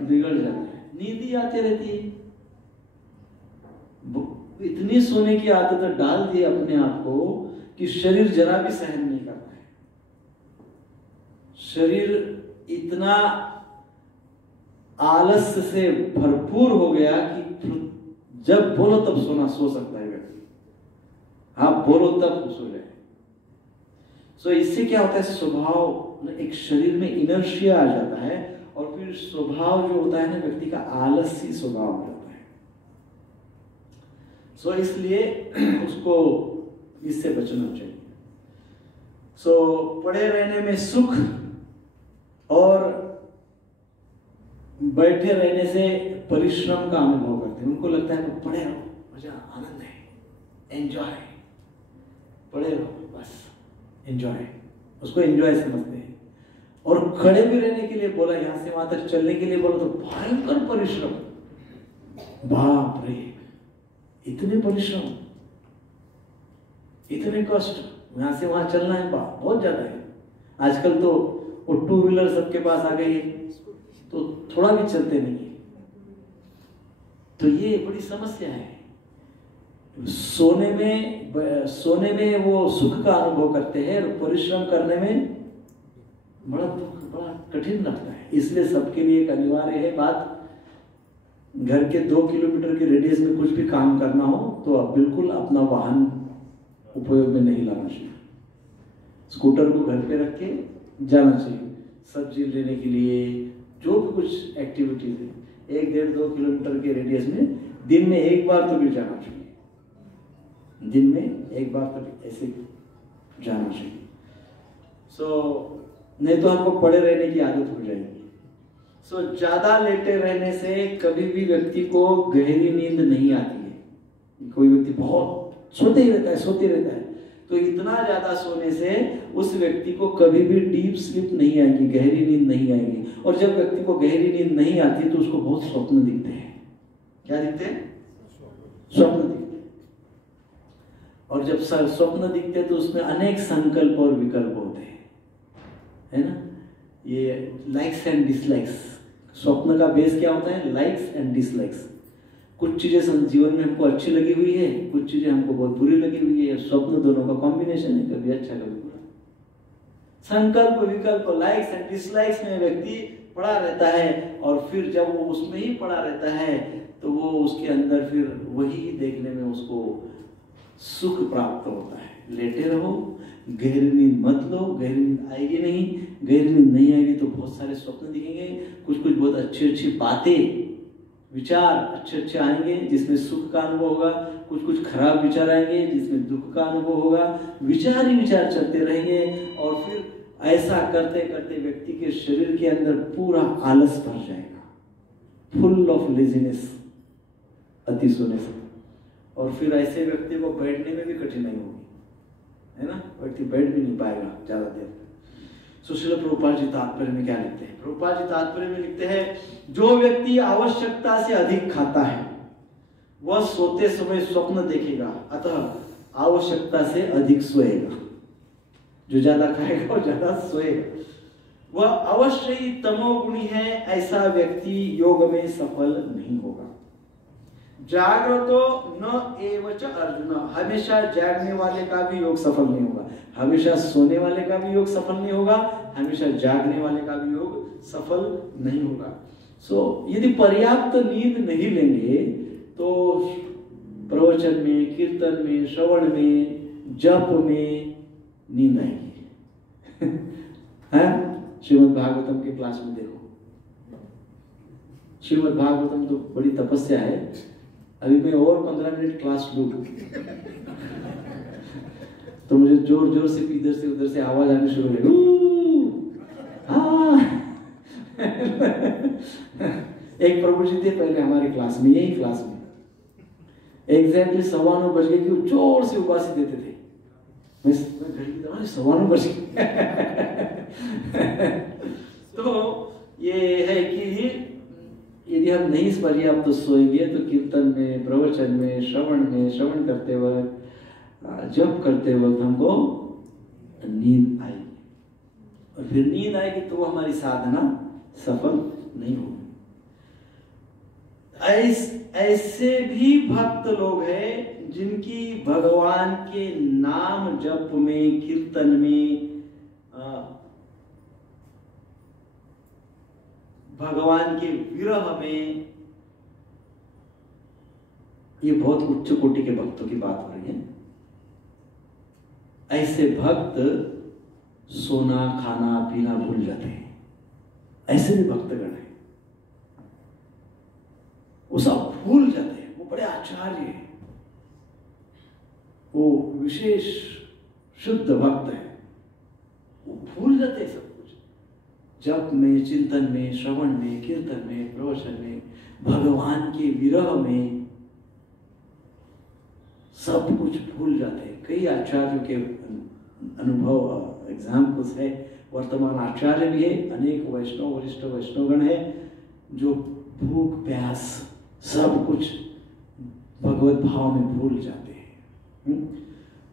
बिगड़ जाता है, नींद ही आती रहती है। इतनी सोने की आदत डाल दी अपने आप को कि शरीर जरा भी सहन नहीं करता है। शरीर इतना आलस्य से भरपूर हो गया कि जब बोलो तब सो सकता है व्यक्ति। आप बोलो तब सो जाए। सो इससे क्या होता है, स्वभाव एक शरीर में इनर्शिया आ जाता है और फिर स्वभाव जो होता है ना व्यक्ति का आलसी स्वभाव हो जाता है। सो इसलिए उसको इससे बचना चाहिए। सो पड़े रहने में सुख और बैठे रहने से परिश्रम का अनुभव करते हैं। उनको लगता है पड़े रहो, मजा आनंद है, एंजॉय, पड़े रहो बस एंजॉय, उसको एंजॉय समझते हैं। और खड़े भी रहने के लिए बोला, यहां से वहां तक चलने के लिए बोला तो भयंकर परिश्रम, बाप रे इतने परिश्रम, इतने कष्ट, यहां से वहां चलना है, बाप बहुत ज्यादा है। आजकल तो वो 2 व्हीलर सबके पास आ गई है तो थोड़ा भी चलते नहीं है। तो ये बड़ी समस्या है। सोने में वो सुख का अनुभव करते हैं और परिश्रम करने में बड़ा कठिन लगता है। इसलिए सबके लिए एक अनिवार्य है बात, घर के 2 किलोमीटर के रेडियस में कुछ भी काम करना हो तो आप बिल्कुल अपना वाहन उपयोग में नहीं लाना चाहिए। स्कूटर को घर पे रख के जाना चाहिए, सब्जी लेने के लिए, जो भी कुछ एक्टिविटीज है 1-1.5-2 किलोमीटर के रेडियस में दिन में एक बार तो भी जाना चाहिए। दिन में एक बार तो ऐसे जाना चाहिए। नहीं तो आपको पड़े रहने की आदत हो जाएगी। ज्यादा लेटे रहने से कभी भी व्यक्ति को गहरी नींद नहीं आती है। कोई व्यक्ति बहुत सोते ही रहता है तो इतना ज्यादा सोने से उस व्यक्ति को कभी भी डीप स्लीप नहीं आएगी, गहरी नींद नहीं आएगी। और जब व्यक्ति को गहरी नींद नहीं आती तो उसको बहुत स्वप्न दिखते हैं। क्या दिखते हैं? स्वप्न दिखते हैं। और जब स्वप्न दिखते हैं तो उसमें अनेक संकल्प और विकल्प होते हैं, है ना। ये लाइक्स एंड डिसलाइक्स, स्वप्न का बेस क्या होता है? Likes and dislikes. कुछ चीजें जीवन में हमको अच्छी लगी हुई है, कुछ चीजें हमको बहुत बुरी लगी हुई है। स्वप्न दोनों का कॉम्बिनेशन है, कभी अच्छा कभी बुरा। संकल्प विकल्प लाइक्स एंड डिसलाइक्स में व्यक्ति पड़ा रहता है और फिर जब वो उसमें ही पड़ा रहता है तो वो उसके अंदर फिर वही देखने में उसको सुख प्राप्त होता है। लेटे रहो, गहरी नींद मत लो, गहरी नींद आएगी नहीं, गहरी नींद नहीं आएगी तो बहुत सारे स्वप्न दिखेंगे, कुछ बहुत अच्छी बातें विचार अच्छे आएंगे जिसमें सुख का अनुभव होगा, कुछ खराब विचार आएंगे जिसमें दुख का अनुभव होगा। विचार ही विचार चलते रहेंगे और फिर ऐसा करते करते व्यक्ति के शरीर के अंदर पूरा आलस भर जाएगा, फुल ऑफ लेजीनेस, अति सोने से। और फिर ऐसे व्यक्ति को बैठने में भी कठिनाई होगी, है ना। व्यक्ति बैठ भी नहीं पाएगा ज्यादा देर। श्रील प्रभुपाद जी तात्पर्य में क्या लिखते हैं? प्रभुपाद जी तात्पर्य में लिखते हैं, जो व्यक्ति आवश्यकता से अधिक खाता है वह सोते समय स्वप्न देखेगा, अतः आवश्यकता से अधिक सोएगा। जो ज्यादा खाएगा वो ज्यादा सोएगा। वह अवश्य ही तमोगुणी है, ऐसा व्यक्ति योग में सफल नहीं होगा। जागृतो न एवच अर्जुन, हमेशा जागने वाले का भी योग सफल नहीं होगा, हमेशा सोने वाले का भी योग सफल नहीं होगा, हमेशा जागने वाले का भी योग सफल नहीं होगा। यदि पर्याप्त नींद नहीं लेंगे तो प्रवचन में, कीर्तन में, श्रवण में, जप में नींद आएगी। है? श्रीमद् भागवतम के क्लास में देखो, श्रीमद् भागवतम तो बड़ी तपस्या है। अभी मैं और 15 मिनट क्लास लूँ तो मुझे जोर जोर से इधर से उधर से आवाज आनी शुरू हो जाएगी। एक प्रभु जी थे पहले हमारी क्लास में, यही क्लास में एग्जैक्टली 9:15 बज गए कि जोर से उबासी देते थे। मैं घड़ी की तरह 9:15 बज गए। तो ये है कि यदि हम नहीं पर्याप्त तो सोएंगे तो कीर्तन में, प्रवचन में, श्रवण करते वक्त, जप करते वक्त हमको नींद आएगी और फिर नींद आएगी तो वो हमारी साधना सफल नहीं होगी। ऐसे भी भक्त लोग हैं जिनकी भगवान के नाम जप में, कीर्तन में भगवान के विरह में, ये बहुत उच्च कोटि के भक्तों की बात हो रही है। ऐसे भक्त सोना खाना पीना भूल जाते हैं, ऐसे भी भक्तगण हैं, वो सब भूल जाते हैं। वो बड़े आचार्य हैं, वो विशेष शुद्ध भक्त है, वो भूल जाते हैं सब कुछ। जप में, चिंतन में, श्रवण में, कीर्तन में, प्रवचन में, भगवान के विरह में सब कुछ भूल जाते हैं। कई आचार्यों के अनुभव एग्जाम्पल्स है, वर्तमान आचार्य भी है, अनेक वैष्णव वरिष्ठ वैष्णवगण है जो भूख प्यास सब कुछ भगवत भाव में भूल जाते हैं।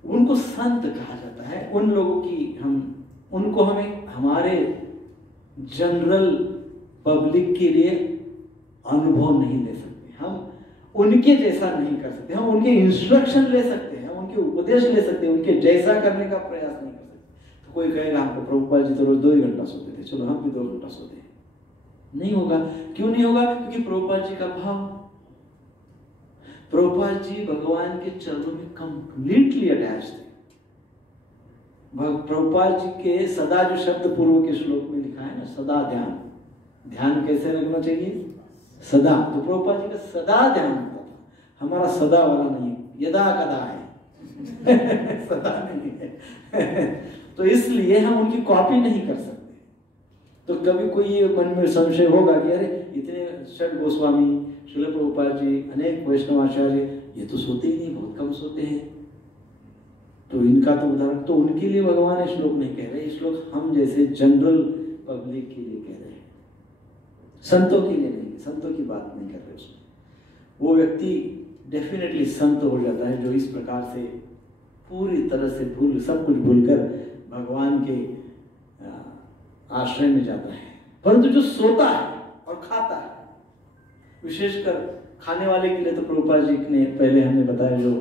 उनको संत कहा जाता है। उन लोगों की उनको हमें हमारे जनरल पब्लिक के लिए अनुभव नहीं ले सकते, हम उनके जैसा नहीं कर सकते, हम उनके इंस्ट्रक्शन ले सकते हैं, उनके उपदेश ले सकते हैं, उनके जैसा करने का प्रयास नहीं कर सकते। तो कोई कहेगा हमको प्रभुपाद जी तो रोज 2 ही घंटा सोते थे, चलो हम भी 2 घंटा सोते हैं। नहीं होगा। क्यों नहीं होगा? क्योंकि प्रभुपाद जी का भाव, प्रभुपाद जी भगवान के चरणों में कंप्लीटली अटैच थे। प्रभुपाद जी के सदा जो शब्द पूर्व के श्लोक में लिखा है ना, सदा ध्यान, ध्यान कैसे रखना चाहिए? सदा। तो प्रभुपाद जी का सदा ध्यान होता था। हमारा सदा वाला नहीं है, यदा कदा है सदा नहीं है तो इसलिए हम उनकी कॉपी नहीं कर सकते। तो कभी कोई ये मन में संशय होगा कि अरे इतने षड गोस्वामी, श्रील प्रभुपाद जी, अनेक वैष्णव आचार्य, ये तो सोते ही नहीं, बहुत कम सोते हैं, तो इनका तो उदाहरण, तो उनके लिए भगवान ये श्लोक नहीं कह रहे। ये श्लोक हम जैसे जनरल पब्लिक के लिए कह रहे हैं, संतों के लिए नहीं। संतों की बात नहीं कर रहे उसमें। वो व्यक्ति डेफिनेटली संत हो जाता है जो इस प्रकार से पूरी तरह से सब कुछ भूलकर भगवान के आश्रय में जाता है। परंतु जो सोता है और खाता है, विशेषकर खाने वाले के लिए तो प्रभुपाद जी ने पहले हमें बताया, जो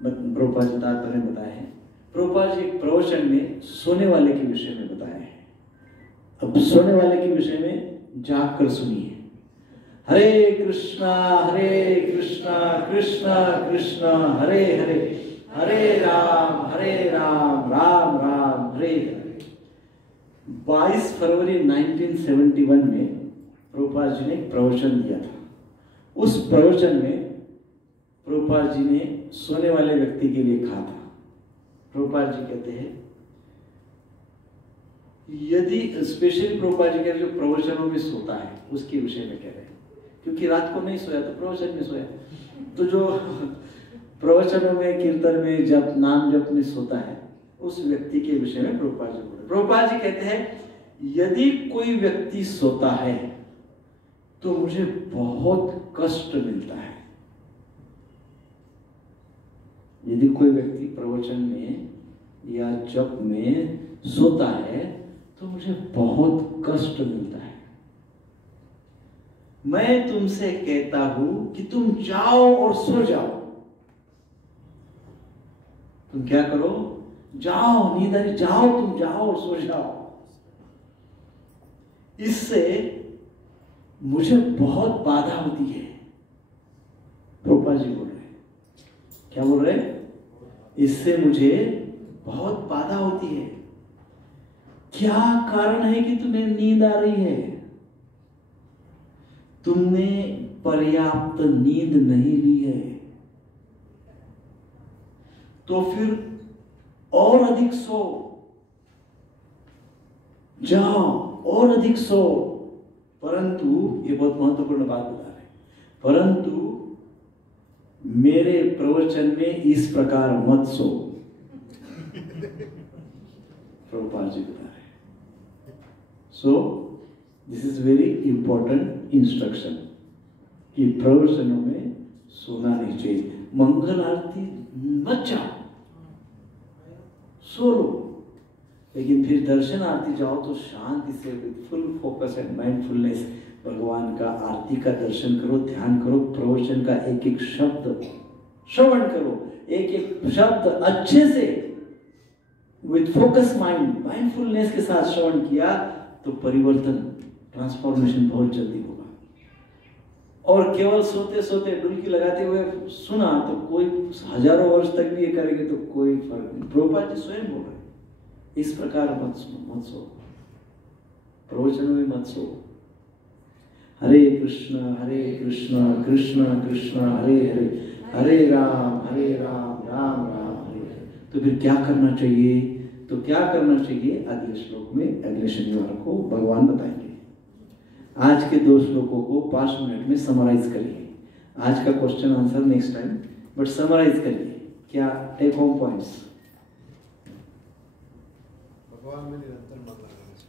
प्रभुपाद जी तात्पर्य में बताए हैं। प्रभुपाद जी एक प्रवचन में सोने वाले के विषय में बताया है। अब सोने वाले के विषय में जाग कर सुनिए। हरे कृष्णा कृष्णा कृष्णा हरे हरे, हरे राम राम राम हरे हरे। 22 फरवरी 1971 में प्रभुपाद जी ने एक प्रवचन दिया था। उस प्रवचन में प्रभुपाद जी ने सोने वाले व्यक्ति के लिए कहा था। प्रभुपाद जी कहते हैं, यदि स्पेशली प्रभुपाद जी के जो प्रवचनों में सोता है उसके विषय में कह रहे हैं, क्योंकि रात को नहीं सोया तो प्रवचन में सोया, तो जो प्रवचनों में, कीर्तन में, जप, नाम जप में सोता है, उस व्यक्ति के विषय में प्रभुपाद जी बोले। प्रभुपाद जी कहते हैं, यदि कोई व्यक्ति सोता है तो मुझे बहुत कष्ट मिलता है। यदि कोई व्यक्ति प्रवचन में या जप में सोता है तो मुझे बहुत कष्ट मिलता है। मैं तुमसे कहता हूं कि तुम जाओ और सो जाओ। तुम क्या करो? जाओ, नींद आ रही, जाओ, तुम जाओ और सो जाओ। इससे मुझे बहुत बाधा होती है। प्रभुपाद जी बोल रहे हैं, क्या बोल रहे हैं? इससे मुझे बहुत बाधा होती है। क्या कारण है कि तुम्हें नींद आ रही है? तुमने पर्याप्त नींद नहीं ली है, तो फिर और अधिक सो, जाओ और अधिक सो। परंतु ये बहुत महत्वपूर्ण बात बता रहे हैं, परंतु मेरे प्रवचन में इस प्रकार मत सो। प्रभुपाद जी बता रहे हैं। So this is very important instruction कि प्रवचनों में सोना नहीं चाहिए। मंगल आरती मत जाओ, सो लो, लेकिन फिर दर्शन आरती जाओ तो शांति से with full focus and mindfulness भगवान का आरती का दर्शन करो, ध्यान करो, प्रवचन का एक एक शब्द श्रवण करो, एक एक शब्द अच्छे से विद फोकस माइंड, माइंडफुलनेस के साथ श्रवण किया तो परिवर्तन ट्रांसफॉर्मेशन बहुत जल्दी होगा। और केवल सोते सोते डुबकी लगाते हुए सुना तो कोई हजारों वर्ष तक भी ये करेंगे तो कोई फर्क नहीं। प्रभुपाद जी स्वयं बोल रहे इस प्रकार मत सुनो, मत सो, प्रवचन में मत सो। हरे कृष्ण कृष्ण कृष्ण हरे हरे, हरे राम राम राम हरे हरे। तो फिर क्या करना चाहिए? तो क्या करना चाहिए अगले श्लोक में, अगले शनिवार को भगवान बताएंगे। आज के 2 श्लोकों को 5 मिनट में समराइज करिए। आज का question answer next time, but summarise करिए। क्या टेक होम पॉइंट्स? भगवान में निरंतर मन लगा।